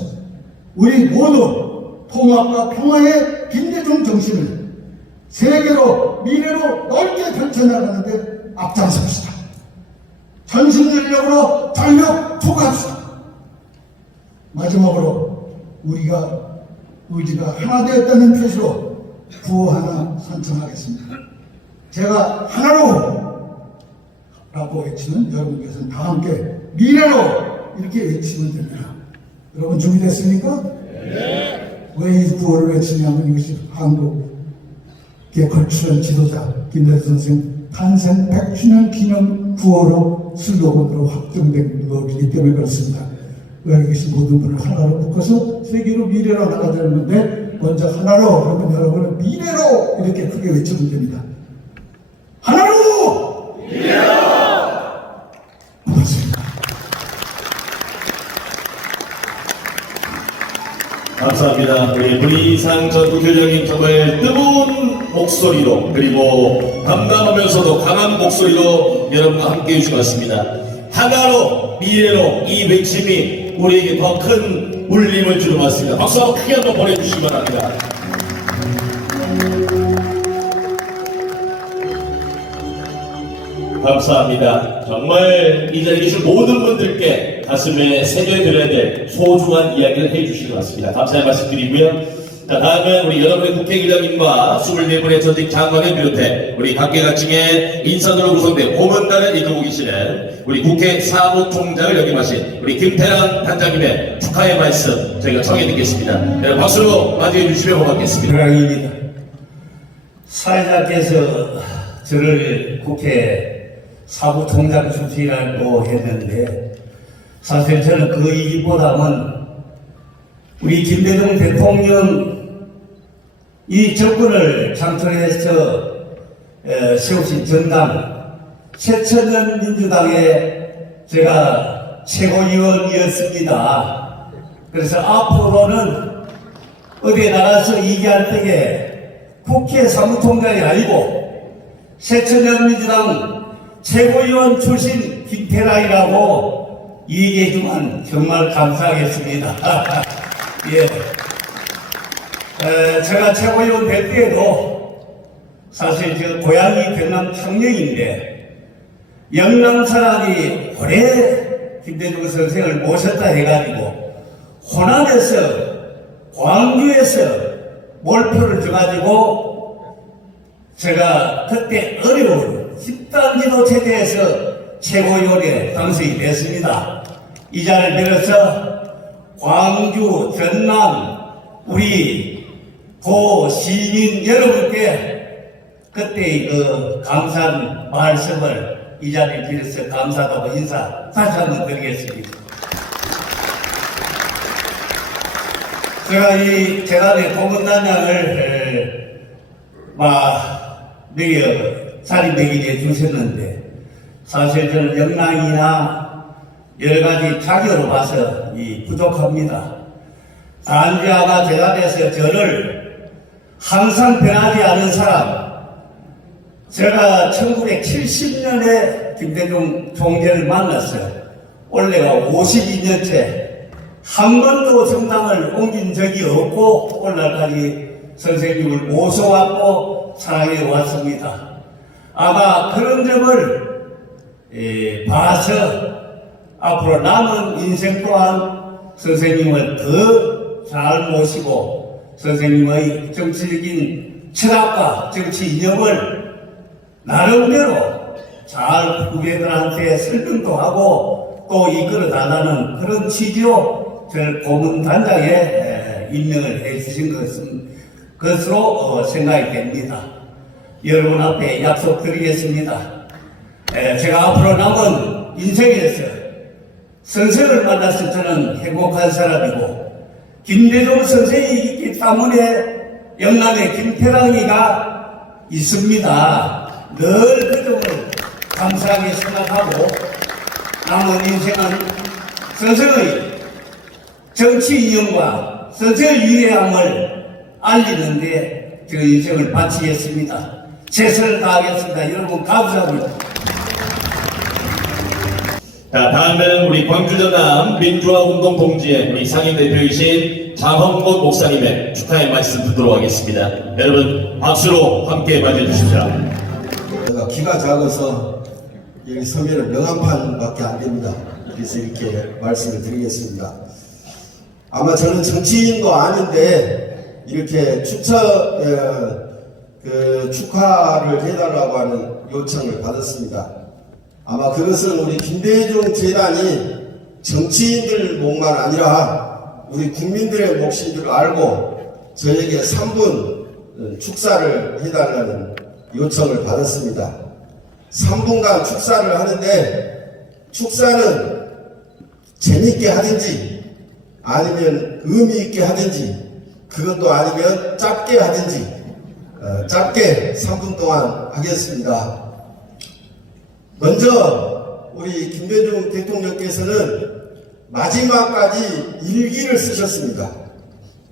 우리 모두 통합과 평화의 김대중 정신을 세계로 미래로 넓게 펼쳐나가는 데 앞장섭시다. 전신전력으로 전력 투구합시다. 마지막으로 우리가 의지가 하나 되었다는 표시로 구호 하나 선창하겠습니다. 제가 하나로 라고 외치는 여러분께서는 다 함께 미래로 이렇게 외치면 됩니다. 여러분 준비됐습니까? 네. 왜 이 구호를 외치냐면 이것이 한국의 걸출한 지도자 김대중 선생 탄생 100주년 기념 구호로 슬로건으로 확정된 것이기 때문에 그렇습니다. 이것이 모든 분을 하나로 묶어서 세계로 미래로 나가자는 건데 먼저 하나로 그러면 여러분은 미래로 이렇게 크게 외치면 됩니다. 하나로! 미래로! 고맙습니다. 감사합니다. 우리 문희상 전 부교장님 정말 뜨거운 목소리로 그리고 담담하면서도 강한 목소리로 여러분과 함께 해주신 것 같습니다. 하나로 미래로 이 외침이 우리에게 더 큰 울림을 주는 것 같습니다. 박수 한번 크게 한번 보내주시기 바랍니다. 감사합니다. 정말 이 자리에 계신 모든 분들께 가슴에 새겨드려야 될 소중한 이야기를 해주신 것 같습니다. 감사의 말씀 드리고요. 자, 다음은 우리 여러분의 국회의장님과 24분의 전직 장관을 비롯해 우리 각계각층의 인사들로 구성된 고문단을 이끌고 계시는 우리 국회 사무총장을 역임하신 우리 김태랑 단장님의 축하의 말씀 저희가 청해 듣겠습니다. 여러분 박수로 맞이해 주시면 고맙겠습니다. 대랑입니다. 사회자께서 저를 국회 사무총장 출신이라고 했는데 사실 저는 그 이기보다는 우리 김대중 대통령 이 정권을 창출해서 세우신 정당 새천년 민주당의 제가 최고위원이었습니다. 그래서 앞으로는 어디에 나가서 얘기할 때에 국회 사무총장이 아니고 새천년 민주당 최고위원 출신 김태랑이라고 얘기해주면 정말 감사하겠습니다. 예. 제가 최고위원 될 때에도 사실 저 고향이 경남 창녕인데 영남 사람이 오래 김대중 선생을 모셨다 해가지고 호남에서 광주에서 몰표를 줘가지고 제가 그때 어려운 집단지도 체제에서 최고위원에 당선이 됐습니다. 이 자리를 빌어서 광주, 전남, 우리 고 시민 여러분께 그때의 그 감사한 말씀을 이 자리를 빌어서 감사하다고 인사 다시 한번 드리겠습니다. 제가 이 재단의 고문단장을 자리 매기게 주셨는데 사실 저는 역량이나 여러 가지 자격으로 봐서 부족합니다. 단지 아마 재단에서 저를 항상 변하지 않은 사람, 제가 1970년에 김대중 총재를 만났어요. 올해가 52년째 한 번도 정당을 옮긴 적이 없고 오늘날까지 선생님을 모셔왔고 사랑해 왔습니다. 아마 그런 점을 봐서 앞으로 남은 인생 또한 선생님을 더 잘 모시고 선생님의 정치적인 철학과 정치 이념을 나름대로 잘 후배들한테 설명도 하고 또 이끌어 달라는 그런 취지로 저를 고문단장에 임명을 해 주신 것으로 생각이 됩니다. 여러분 앞에 약속드리겠습니다. 제가 앞으로 남은 인생에서 선생을 만나서 저는 행복한 사람이고 김대중 선생이 있기 때문에 영남에 김태랑이가 있습니다. 늘 그 점을 감사하게 생각하고 남은 인생은 선생의 정치 이념과 선생의 위대함을 알리는데 저 인생을 바치겠습니다. 최선을 다하겠습니다. 여러분 감사합니다. 자, 다음은 우리 광주 전남 민주화운동 동지의 우리 상임대표이신 장헌곤 목사님의 축하의 말씀 듣도록 하겠습니다. 여러분 박수로 함께 맞이해주십시오. 제가 키가 작아서 여기 서면은 명함판밖에 안 됩니다. 그래서 이렇게 말씀을 드리겠습니다. 아마 저는 정치인도 아닌데 이렇게 축하를 해달라고 하는 요청을 받았습니다. 아마 그것은 우리 김대중 재단이 정치인들 목만 아니라 우리 국민들의 몫인 줄 알고 저에게 3분 축사를 해달라는 요청을 받았습니다. 3분간 축사를 하는데 축사는 재미있게 하든지 아니면 의미 있게 하든지 그것도 아니면 짧게 하든지 짧게 3분 동안 하겠습니다. 먼저 우리 김대중 대통령께서는 마지막까지 일기를 쓰셨습니다.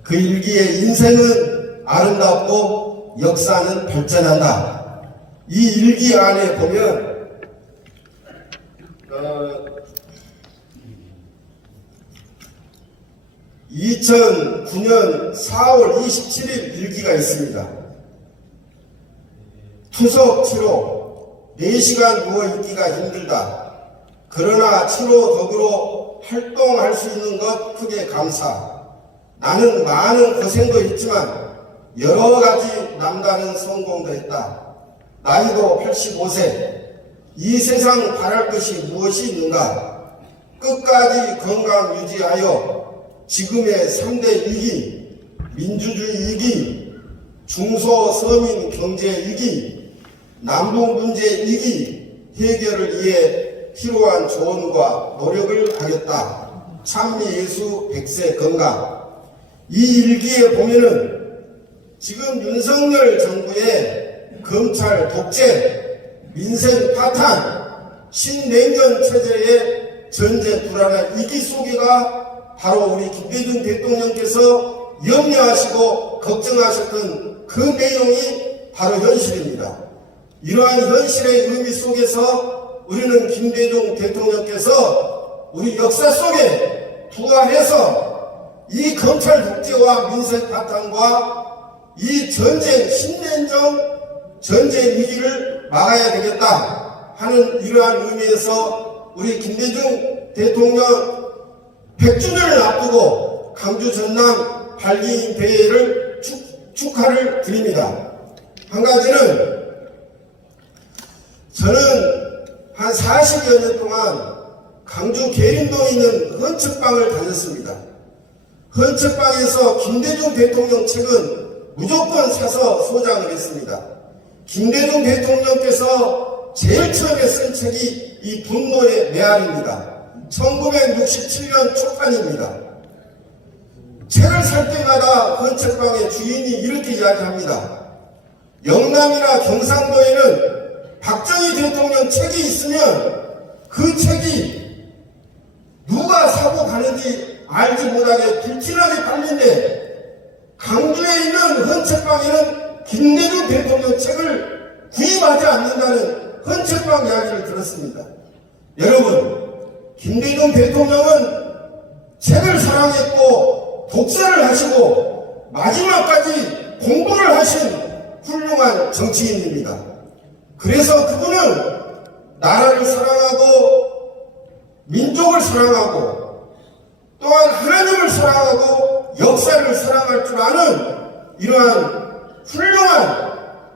그 일기에 인생은 아름답고 역사는 발전한다. 이 일기 안에 보면 2009년 4월 27일 일기가 있습니다. 투석 치료 4시간 누워있기가 힘들다. 그러나 치료 덕으로 활동할 수 있는 것 크게 감사. 나는 많은 고생도 했지만 여러 가지 남다른 성공도 했다. 나이도 85세. 이 세상 바랄 것이 무엇이 있는가? 끝까지 건강 유지하여 지금의 3대 위기, 민주주의 위기, 중소서민 경제 위기, 남북 문제 위기 해결을 위해 필요한 조언과 노력을 하겠다. 찬미예수 100세 건강. 이 일기에 보면은 지금 윤석열 정부의 검찰 독재, 민생 파탄, 신냉전 체제의 전제 불안한 위기 속에가 바로 우리 김대중 대통령께서 염려하시고 걱정하셨던 그 내용이 바로 현실입니다. 이러한 현실의 의미 속에서 우리는 김대중 대통령께서 우리 역사 속에 부활해서 이 검찰 독재와 민생 파탄과 이 전쟁, 신냉전 전쟁 위기를 막아야 되겠다 하는 이러한 의미에서 우리 김대중 대통령 100주년을 앞두고 강주 전남 발기인 대회를 축하를 드립니다. 한 가지는 저는 한 40여 년 동안 강주 계림동에 있는 헌책방을 다녔습니다. 헌책방에서 김대중 대통령 책은 무조건 사서 소장을 했습니다. 김대중 대통령께서 제일 처음에 쓴 책이 이 분노의 메아리입니다. 1967년 초판입니다. 책을 살 때마다 헌책방의 주인이 이렇게 이야기합니다. 영남이나 경상도에는 박정희 대통령 책이 있으면 그 책이 누가 사고 가는지 알지 못하게 불티나게 팔린데 강주에 있는 헌책방에는 김대중 대통령 책을 구입하지 않는다는 헌책방 이야기를 들었습니다. 여러분, 김대중 대통령은 책을 사랑했고 독서를 하시고 마지막까지 공부를 하신 훌륭한 정치인입니다. 그래서 그분은 나라를 사랑하고 민족을 사랑하고 또한 하나님을 사랑하고 역사를 사랑할 줄 아는 이러한 훌륭한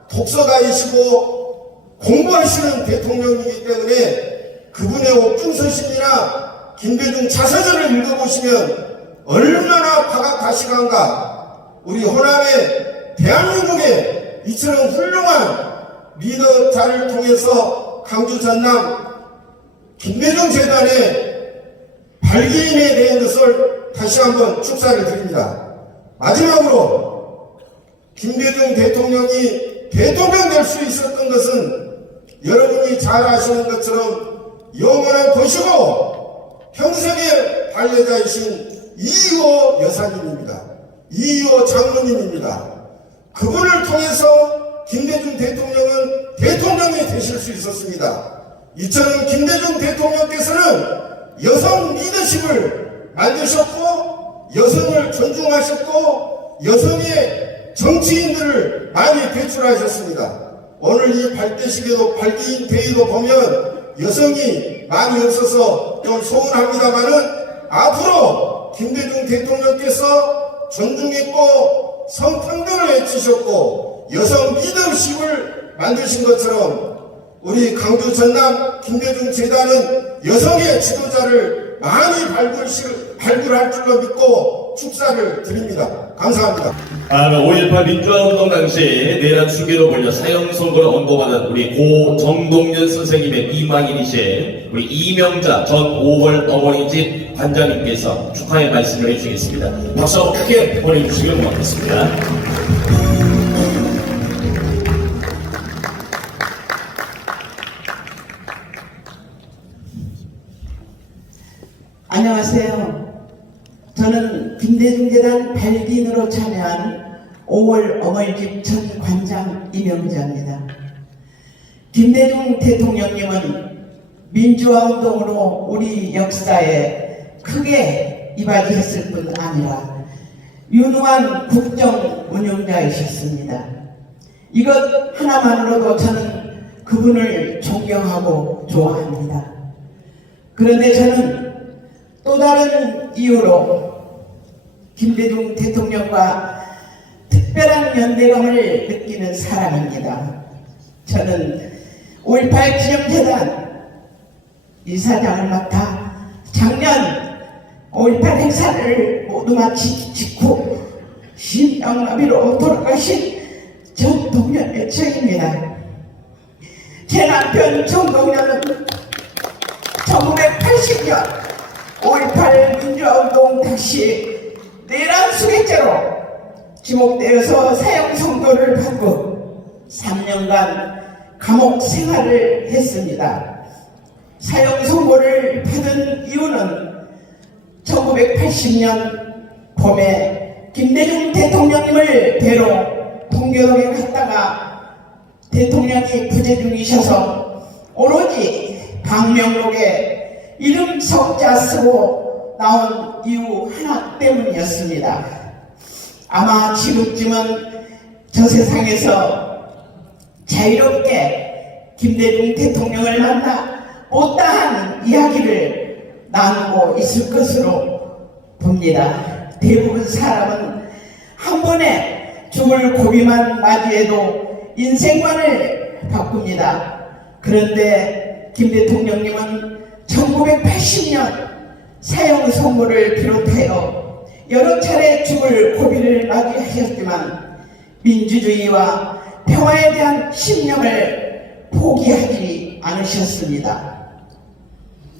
독서가이시고 공부하시는 대통령이기 때문에 그분의 옥중서신이나 김대중 자서전을 읽어보시면 얼마나 박학다식한가. 우리 호남의 대한민국의 이처럼 훌륭한 리더자를 통해서 강주 전남 김대중 재단의 발기인에 대한 것을 다시 한번 축사를 드립니다. 마지막으로 김대중 대통령이 대통령 될 수 있었던 것은 여러분이 잘 아시는 것처럼 영원한 도시고 평생의 반려자이신 이효 여사님입니다. 이효 장모님입니다. 그분을 통해서 김대중 대통령은 대통령이 되실 수 있었습니다. 이처럼 김대중 대통령께서는 여성 리더십을 만드셨고 여성을 존중하셨고 여성의 정치인들을 많이 배출하셨습니다. 오늘 이 발대식에도 발기인 대회도 보면 여성이 많이 없어서 좀 소원합니다만은 앞으로 김대중 대통령께서 존중했고 성평등을 외치셨고 여성 리더십을 만드신 것처럼 우리 강주 전남 김대중 재단은 여성의 지도자를 많이 발굴할 줄로 믿고 축사를 드립니다. 감사합니다. 5.18 민주화운동 당시 내란 수계로 몰려 사형 선고를 언도받은 우리 고 정동연 선생님의 이망인이신 우리 이명자 전 5월 어머니집 관장님께서 축하의 말씀을 해주시겠습니다. 박수 크게 보내주시길 바라겠습니다. 안녕하세요. 저는 김대중재단 발기인으로 참여한 5월 어머니집 전 관장 이명자입니다. 김대중 대통령님은 민주화운동으로 우리 역사에 크게 이바지했을 뿐 아니라 유능한 국정 운영자이셨습니다. 이것 하나만으로도 저는 그분을 존경하고 좋아합니다. 그런데 저는 또 다른 이유로 김대중 대통령과 특별한 연대감을 느끼는 사람입니다. 저는 5.18 기념재단 이사장을 맡아 작년 5.18 행사를 모두 마친 직후 심장마비로 돌아가신 전동련의 처입니다. 제 남편 전동련은 1980년 5.18 민주화운동 당시 내란 수괴죄로 지목되어서 사형 선고를 받고 3년간 감옥 생활을 했습니다. 사형 선고를 받은 이유는 1980년 봄에 김대중 대통령님을 뵈러 동교동에 갔다가 대통령이 부재 중이셔서 오로지 방명록에 이름 석자 쓰고 나온 이유 하나 때문이었습니다. 아마 지금쯤은 저 세상에서 자유롭게 김대중 대통령을 만나 못다한 이야기를 나누고 있을 것으로 봅니다. 대부분 사람은 한 번에 죽을 고비만 맞이해도 인생관을 바꿉니다. 그런데 김 대통령님은 1980년 사형 선고를 비롯하여 여러 차례 죽을 고비를 맞이하셨지만 민주주의와 평화에 대한 신념을 포기하지 않으셨습니다.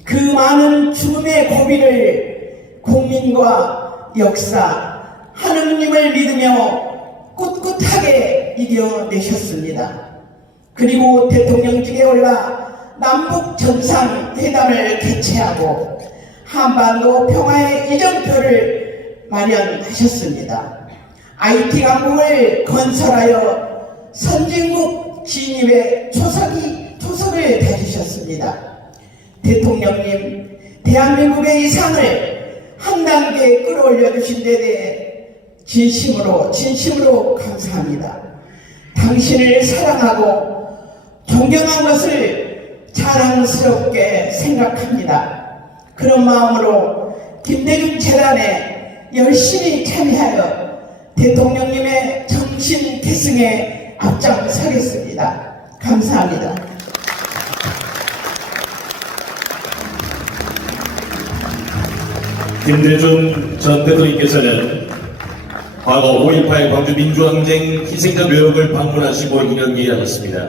그 많은 죽음의 고비를 국민과 역사, 하느님을 믿으며 꿋꿋하게 이겨내셨습니다. 그리고 대통령직에 올라 남북 정상회담을 개최하고 한반도 평화의 이정표를 마련하셨습니다. IT 강국을 건설하여 선진국 진입의 초석을 다지셨습니다. 대통령님, 대한민국의 이 상을 한 단계 끌어올려 주신 데 대해 진심으로 감사합니다. 당신을 사랑하고 존경한 것을 자랑스럽게 생각합니다. 그런 마음으로 김대중 재단에 열심히 참여하여 대통령님의 정신 계승에 앞장서겠습니다. 감사합니다. 김대중 전 대통령께서는 과거 5.18 광주 민주항쟁 희생자 묘역을 방문하시고 이런 얘기하셨습니다.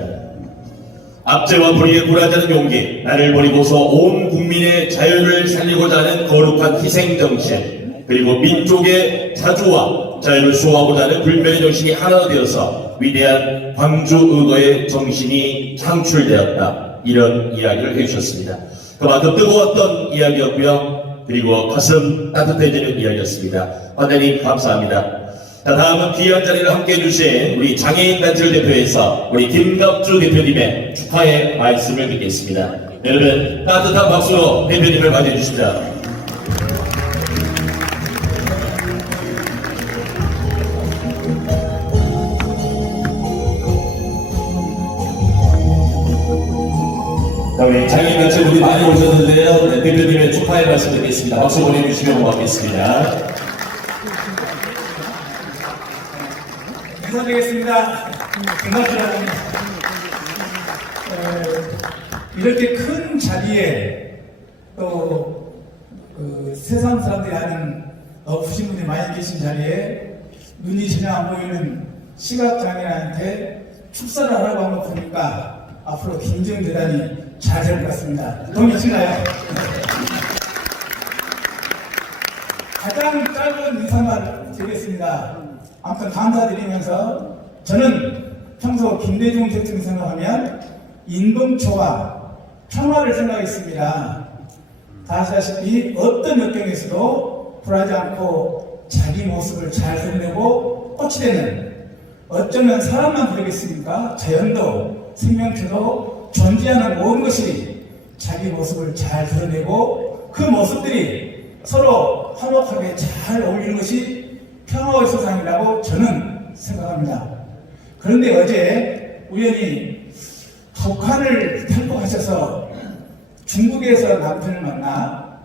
압제와 불의에 굴하지 않은 용기, 나를 버리고서 온 국민의 자유를 살리고자 하는 거룩한 희생정신, 그리고 민족의 자주와 자유를 수호하고자 하는 불멸의 정신이 하나 되어서 위대한 광주의거의 정신이 창출되었다. 이런 이야기를 해주셨습니다. 그만큼 뜨거웠던 이야기였고요. 그리고 가슴 따뜻해지는 이야기였습니다. 환자님 감사합니다. 자, 다음은 귀한 자리를 함께 해주신 우리 장애인 단체를 대표해서 우리 김갑주 대표님의 축하의 말씀을 드리겠습니다. 여러분 따뜻한 박수로 대표님을 맞이해 주십니다. 자, 우리 장애인 단체분들이 많이 오셨는데요. 네, 대표님의 축하의 말씀 드리겠습니다. 박수 보내주시면 고맙겠습니다. 인사드리겠습니다. 반갑습니다. 이렇게 큰 자리에 또 세상 사람들이 아는 없으신 분이 많이 계신 자리에 눈이 전혀 안 보이는 시각장애인한테 축사를 하라고 한번 보니까 앞으로 김정재단이 잘 될 것 같습니다. 동의하시나요? 가장 짧은 인사말 드리겠습니다. 아무튼 감사드리면서 저는 평소 김대중 대통령 생각하면 인동초와 평화를 생각했습니다. 다 아시다시피 어떤 역경에서도 불하지 않고 자기 모습을 잘 드러내고 꽃이 되는, 어쩌면 사람만 그러겠습니까? 자연도 생명체도 존재하는 모든 것이 자기 모습을 잘 드러내고 그 모습들이 서로 화목하게 잘 어울리는 것이 평화의 세상이라고 저는 생각합니다. 그런데 어제 우연히 북한을 탈북하셔서 중국에서 남편을 만나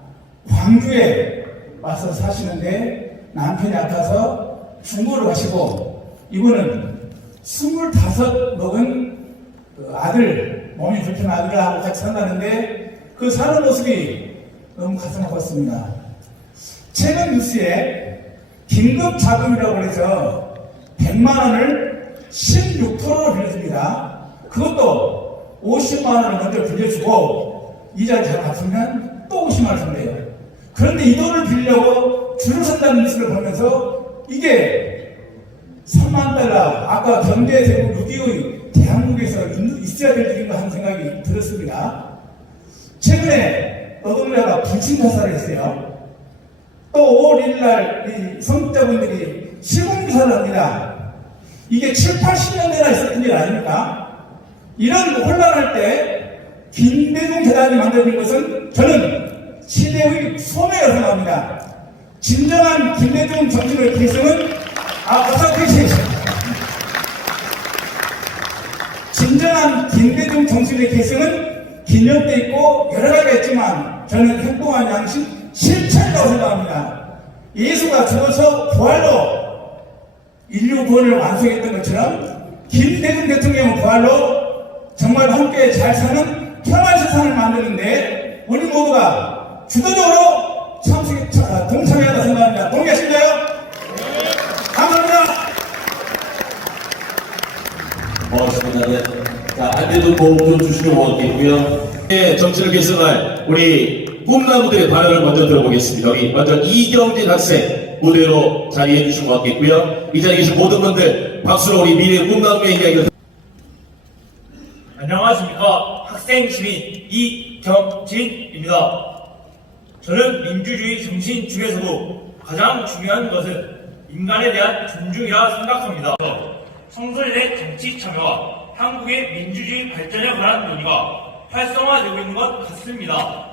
광주에 와서 사시는데 남편이 아파서 중고를 가시고 이분은 25 먹은 그 아들, 몸이 불편한 아들하고 같이 산다는데 그 사는 모습이 너무 가슴 아팠습니다. 최근 뉴스에 긴급 자금이라고 해서 100만 원을 16%로 빌려줍니다. 그것도 50만 원을 먼저 빌려주고 이자를 잘 갚으면 또 50만 원을 준대요. 그런데 이 돈을 빌려고 줄을 선다는 뉴스를 보면서 이게 3만 달러, 아까 경제대국 6.25의 대한민국에서 있어야 될 일인가 하는 생각이 들었습니다. 최근에 노동자가 불침 자살을 했어요. 또 5월 1일날 이 성직자분들이 실공기사를 합니다. 이게 7, 80년대나 있었던 일 아닙니까? 이런 혼란할 때 김대중 재단이 만들어진 것은 저는 시대의 소매라고 생각합니다. 진정한 김대중 정신의 계승은 진정한 김대중 정신의 계승은 기념돼 있고 여러 가지가 있지만 저는 행동한 양식 실천이라고 생각합니다. 예수가 죽어서 부활로 인류 구원을 완성했던 것처럼 김대중 대통령은 부활로 정말 함께 잘 사는 평화의 세상을 만드는데 우리 모두가 주도적으로 동참해야 한다고 생각합니다. 동의하신가요? 감사합니다. 고맙습니다. 네. 자, 안대도 도움 좀 주시면 고맙겠고요. 네, 정치를 계승할 우리 꿈나무들의 발언을 먼저 들어보겠습니다. 우리 먼저 이경진 학생 무대로 자리해 주시면 고맙겠고요. 이 자리에 계신 모든 분들 박수로 우리 미래 꿈나무의 이야기를. 안녕하십니까. 학생 시민 이경진입니다. 저는 민주주의 정신 중에서도 가장 중요한 것은 인간에 대한 존중이라 생각합니다. 청소년의 정치 참여와 한국의 민주주의 발전에 관한 논의가 활성화되고 있는 것 같습니다.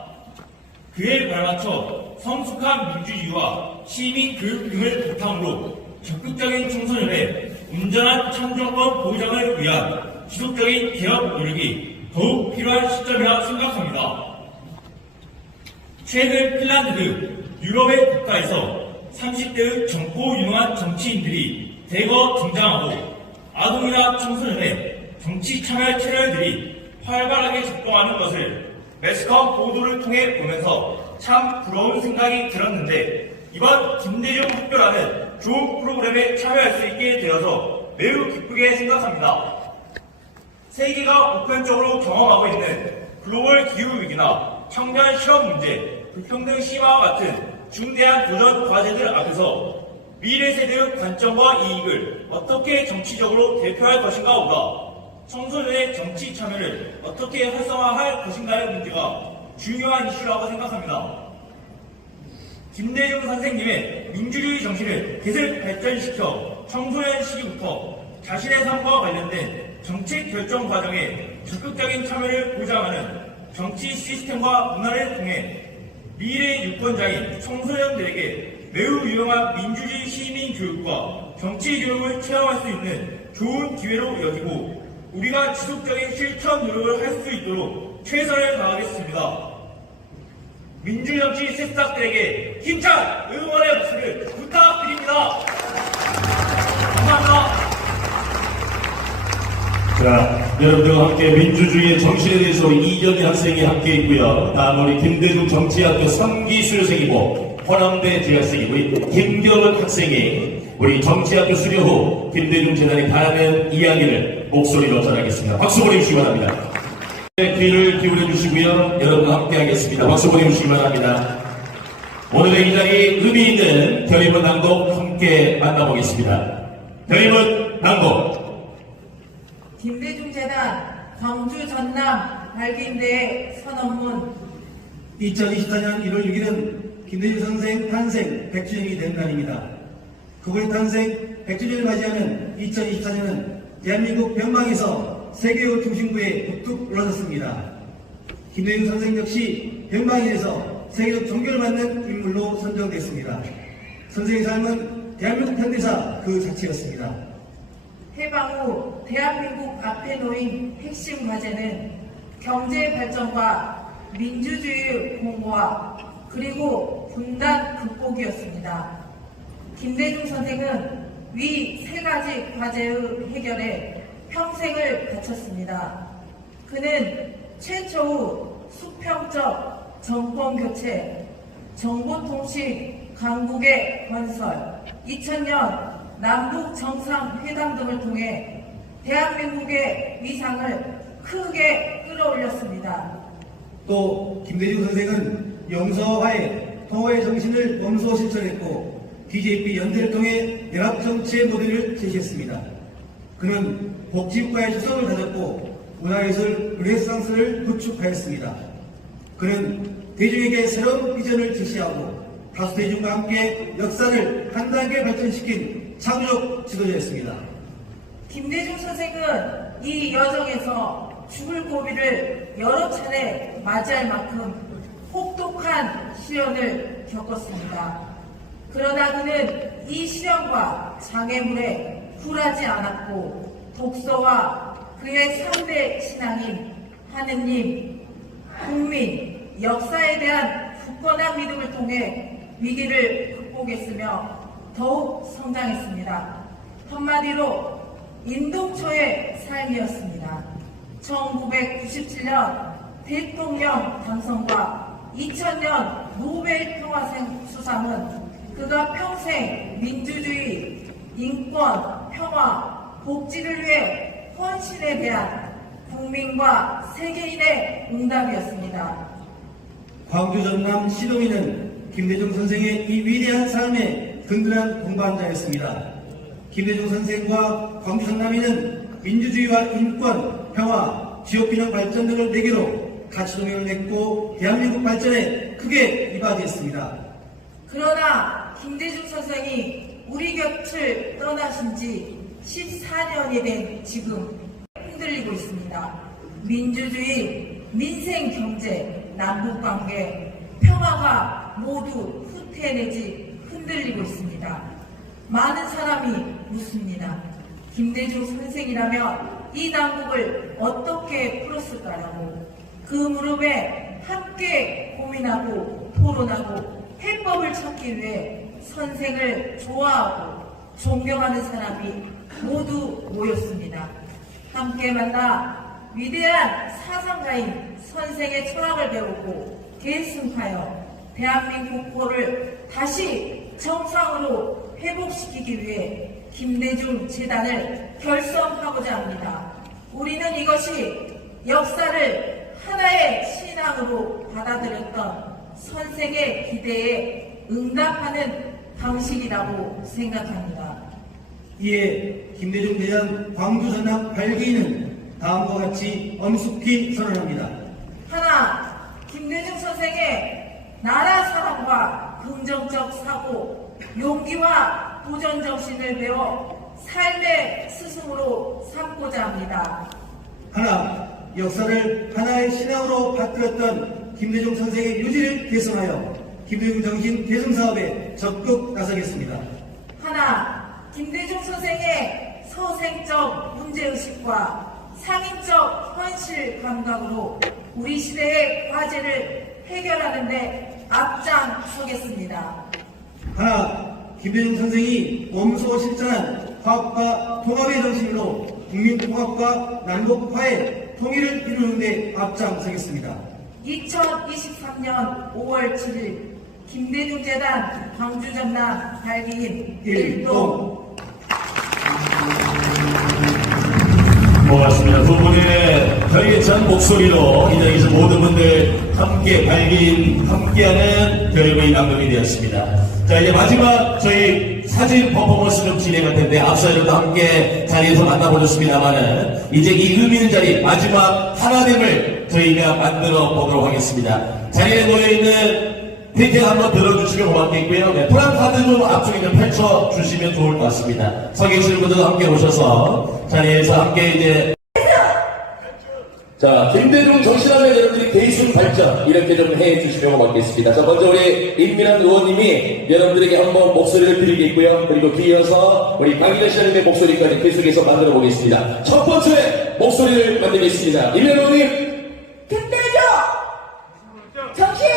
그에 발맞춰 성숙한 민주주의와 시민 교육 등을 바탕으로 적극적인 청소년의 온전한 참정권 보장을 위한 지속적인 개혁 노력이 더욱 필요한 시점이라 생각합니다. 최근 핀란드 등 유럽의 국가에서 30대의 젊고 유능한 정치인들이 대거 등장하고 아동이나 청소년의 정치 참여 채널들이 활발하게 작동하는 것을 매스컴 보도를 통해 보면서 참 부러운 생각이 들었는데 이번 김대중 학교라는 좋은 프로그램에 참여할 수 있게 되어서 매우 기쁘게 생각합니다. 세계가 보편적으로 경험하고 있는 글로벌 기후위기나 청년 실업 문제, 불평등 심화와 같은 중대한 도전 과제들 앞에서 미래 세대의 관점과 이익을 어떻게 정치적으로 대표할 것인가보다 청소년의 정치 참여를 어떻게 활성화할 것인가의 문제가 중요한 이슈라고 생각합니다. 김대중 선생님의 민주주의 정신을 계속 발전시켜 청소년 시기부터 자신의 삶과 관련된 정책 결정 과정에 적극적인 참여를 보장하는 정치 시스템과 문화를 통해 미래의 유권자인 청소년들에게 매우 유용한 민주주의 시민 교육과 정치 교육을 체험할 수 있는 좋은 기회로 여기고 우리가 지속적인 실천 노력을 할 수 있도록 최선을 다하겠습니다. 민주정치 새싹들에게 힘찬 응원의 박수를 부탁드립니다. 감사합니다. 자, 여러분들과 함께 민주주의의 정신에 대해서 우리 이경진 학생이 함께 있고요. 다음 우리 김대중 정치학교 3기 수료생이고 호남대 재학생이고 우리 김경은 학생이 우리 정치학교 수료 후 김대중 재단에 바라는 이야기를 목소리로 전하겠습니다. 박수 보내주시기 바랍니다. 귀를 기울여 주시고요. 여러분과 함께 하겠습니다. 박수 보내주시기 바랍니다. 오늘의 이 자리 의미 있는 결의문 낭독 함께 만나보겠습니다. 결의문 낭독. 김대중 재단 광주 전남 발기인대 선언문 2024년 1월 6일은 김대중 선생 탄생 100주년이 된 날입니다. 그분의 탄생 100주년을 맞이하는 2024년은 대한민국 변방에서 세계의 중심부에 북뚝 올라섰습니다. 김대중 선생 역시 변방에서 세계적 존경을 받는 인물로 선정됐습니다. 선생의 삶은 대한민국 현대사 그 자체였습니다. 해방 후 대한민국 앞에 놓인 핵심 과제는 경제 발전과 민주주의 공고화 그리고 분단 극복이었습니다. 김대중 선생은 위 세 가지 과제의 해결에 평생을 바쳤습니다. 그는 최초의 수평적 정권 교체, 정보통신 강국의 건설, 2000년 남북 정상회담 등을 통해 대한민국의 위상을 크게 끌어올렸습니다. 또 김대중 선생은 영서와의 통화의 정신을 몸소 실천했고 DJP 연대를 통해 연합정치의 모델을 제시했습니다. 그는 복지국가의 주성을 다졌고 문화예술 르네상스를 구축하였습니다. 그는 대중에게 새로운 비전을 제시하고 다수 대중과 함께 역사를 한 단계 발전시킨 창조적 지도자였습니다. 김대중 선생은 이 여정에서 죽을 고비를 여러 차례 맞이할 만큼 혹독한 시련을 겪었습니다. 그러나 그는 이 시련과 장애물에 굴하지 않았고 독서와 그의 3대 신앙인 하느님, 국민, 역사에 대한 굳건한 믿음을 통해 위기를 극복했으며 더욱 성장했습니다. 한마디로 인동초의 삶이었습니다. 1997년 대통령 당선과 2000년 노벨 평화상 수상은 그가 평생 민주주의, 인권, 평화, 복지를 위해 헌신에 대한 국민과 세계인의 응답이었습니다. 광주 전남 시동이는 김대중 선생의 이 위대한 삶의 든든한 동반자였습니다. 김대중 선생과 광주 전남이는 민주주의와 인권, 평화, 지역균형 발전 등을 내기로 가치동맹을 맺고 대한민국 발전에 크게 이바지했습니다. 그러나 김대중 선생이 우리 곁을 떠나신 지 14년이 된 지금 흔들리고 있습니다. 민주주의, 민생경제, 남북관계, 평화가 모두 후퇴내지 흔들리고 있습니다. 많은 사람이 묻습니다. 김대중 선생이라면 이 난국을 어떻게 풀었을까라고. 그 무릎에 함께 고민하고 토론하고 해법을 찾기 위해 선생을 좋아하고 존경하는 사람이 모두 모였습니다. 함께 만나 위대한 사상가인 선생의 철학을 배우고 계승하여 대한민국호를 다시 정상으로 회복시키기 위해 김대중 재단을 결성하고자 합니다. 우리는 이것이 역사를 하나의 신앙으로 받아들였던 선생의 기대에 응답하는 방식이라고 생각합니다. 이에 김대중 대한 광주 전남 발기인은 다음과 같이 엄숙히 선언합니다. 하나, 김대중 선생의 나라 사랑과 긍정적 사고, 용기와 도전 정신을 배워 삶의 스승으로 삼고자 합니다. 하나, 역사를 하나의 신앙으로 받들었던 김대중 선생의 유지를 개선하여 김대중 정신 계승 사업에 적극 나서겠습니다. 하나, 김대중 선생의 서생적 문제의식과 상인적 현실 감각으로 우리 시대의 과제를 해결하는 데 앞장서겠습니다. 하나, 김대중 선생이 몸소 실천한 화합과 통합의 정신으로 국민 통합과 난국화의 통일을 이루는 데 앞장서겠습니다. 2023년 5월 7일 김대중 재단 광주 전남 발기인 일동. 고맙습니다. 두 분의 혈기찬 목소리로 이 자리에서 모든 분들 함께 발기인, 함께하는 결국의 감동이 되었습니다. 자, 이제 마지막 저희 사진 퍼포먼스 좀 진행할 텐데 앞서 여러분과 함께 자리에서 만나보셨습니다만은 이제 이 의미 있는 자리 마지막 하나됨을 저희가 만들어 보도록 하겠습니다. 자리에 놓여있는 피켓 한번 들어주시면 고맙겠고요. 네, 프랑카드 좀 앞쪽에 좀 펼쳐주시면 좋을 것 같습니다. 서 계시는 분들도 함께 오셔서 자리에서 함께 이제 자, 김대중 정신하면 여러분들이 대이순 발전 이렇게 좀 해주시면 고맙겠습니다. 자, 먼저 우리 임민환 의원님이 여러분들에게 한번 목소리를 드리겠고요. 그리고 뒤이어서 우리 강인하 시장님의 목소리까지 계속해서 만들어 보겠습니다. 첫 번째 목소리를 만들겠습니다. 임민환 의원님. 김대중 정신.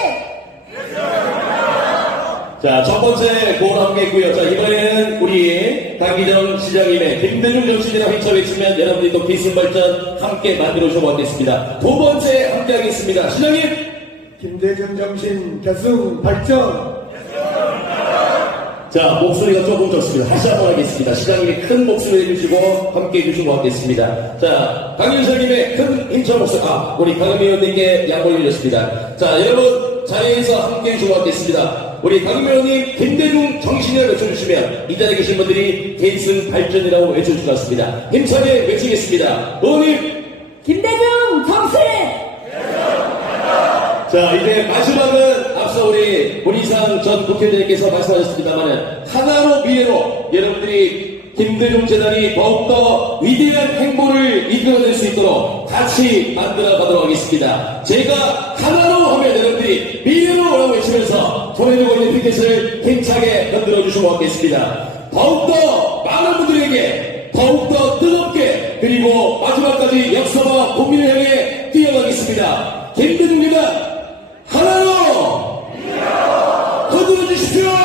자, 첫 번째 구호로 함께 했고요. 자, 이번에는 우리 강기정 시장님의 김대중 정신이라 휘쳐 외치면 여러분들이 또 기승발전 함께 만들어 주셔보겠습니다. 두 번째 함께 하겠습니다. 시장님! 김대중 정신 계승 발전. 자, 목소리가 조금 좋습니다. 다시 한번 하겠습니다. 시장님이 큰 목소리 해주시고 함께 해주시고 하겠습니다. 자, 강기정 시장님의 큰 힘찬 목소리, 우리 강은미 의원님께 양보를 드렸습니다. 자, 여러분 자리에서 함께 해주시고 하겠습니다. 우리 강은미 의원님 김대중 정신이라고 외쳐주시면 이 자리에 계신 분들이 계승 발전이라고 외쳐주실 것 같습니다. 힘차게 외치겠습니다. 의원님! 김대중 정신! 자, 이제 마지막은 앞서 우리 문희상 전 국회의장님께서 말씀하셨습니다만은 하나로 미래로 여러분들이 김대중 재단이 더욱더 위대한 행보를 이끌어낼 수 있도록 같이 만들어 가도록 하겠습니다. 제가 하나로 하면 여러분들이 미래로라고 외치면서 보내주고 있는 피켓을 힘차게 흔들어 주시면 하겠습니다. 더욱더 많은 분들에게 더욱더 뜨겁게 그리고 마지막까지 역사와 국민을 향해 뛰어가겠습니다. 김대중 재단 하나로 흔들어 주십시오.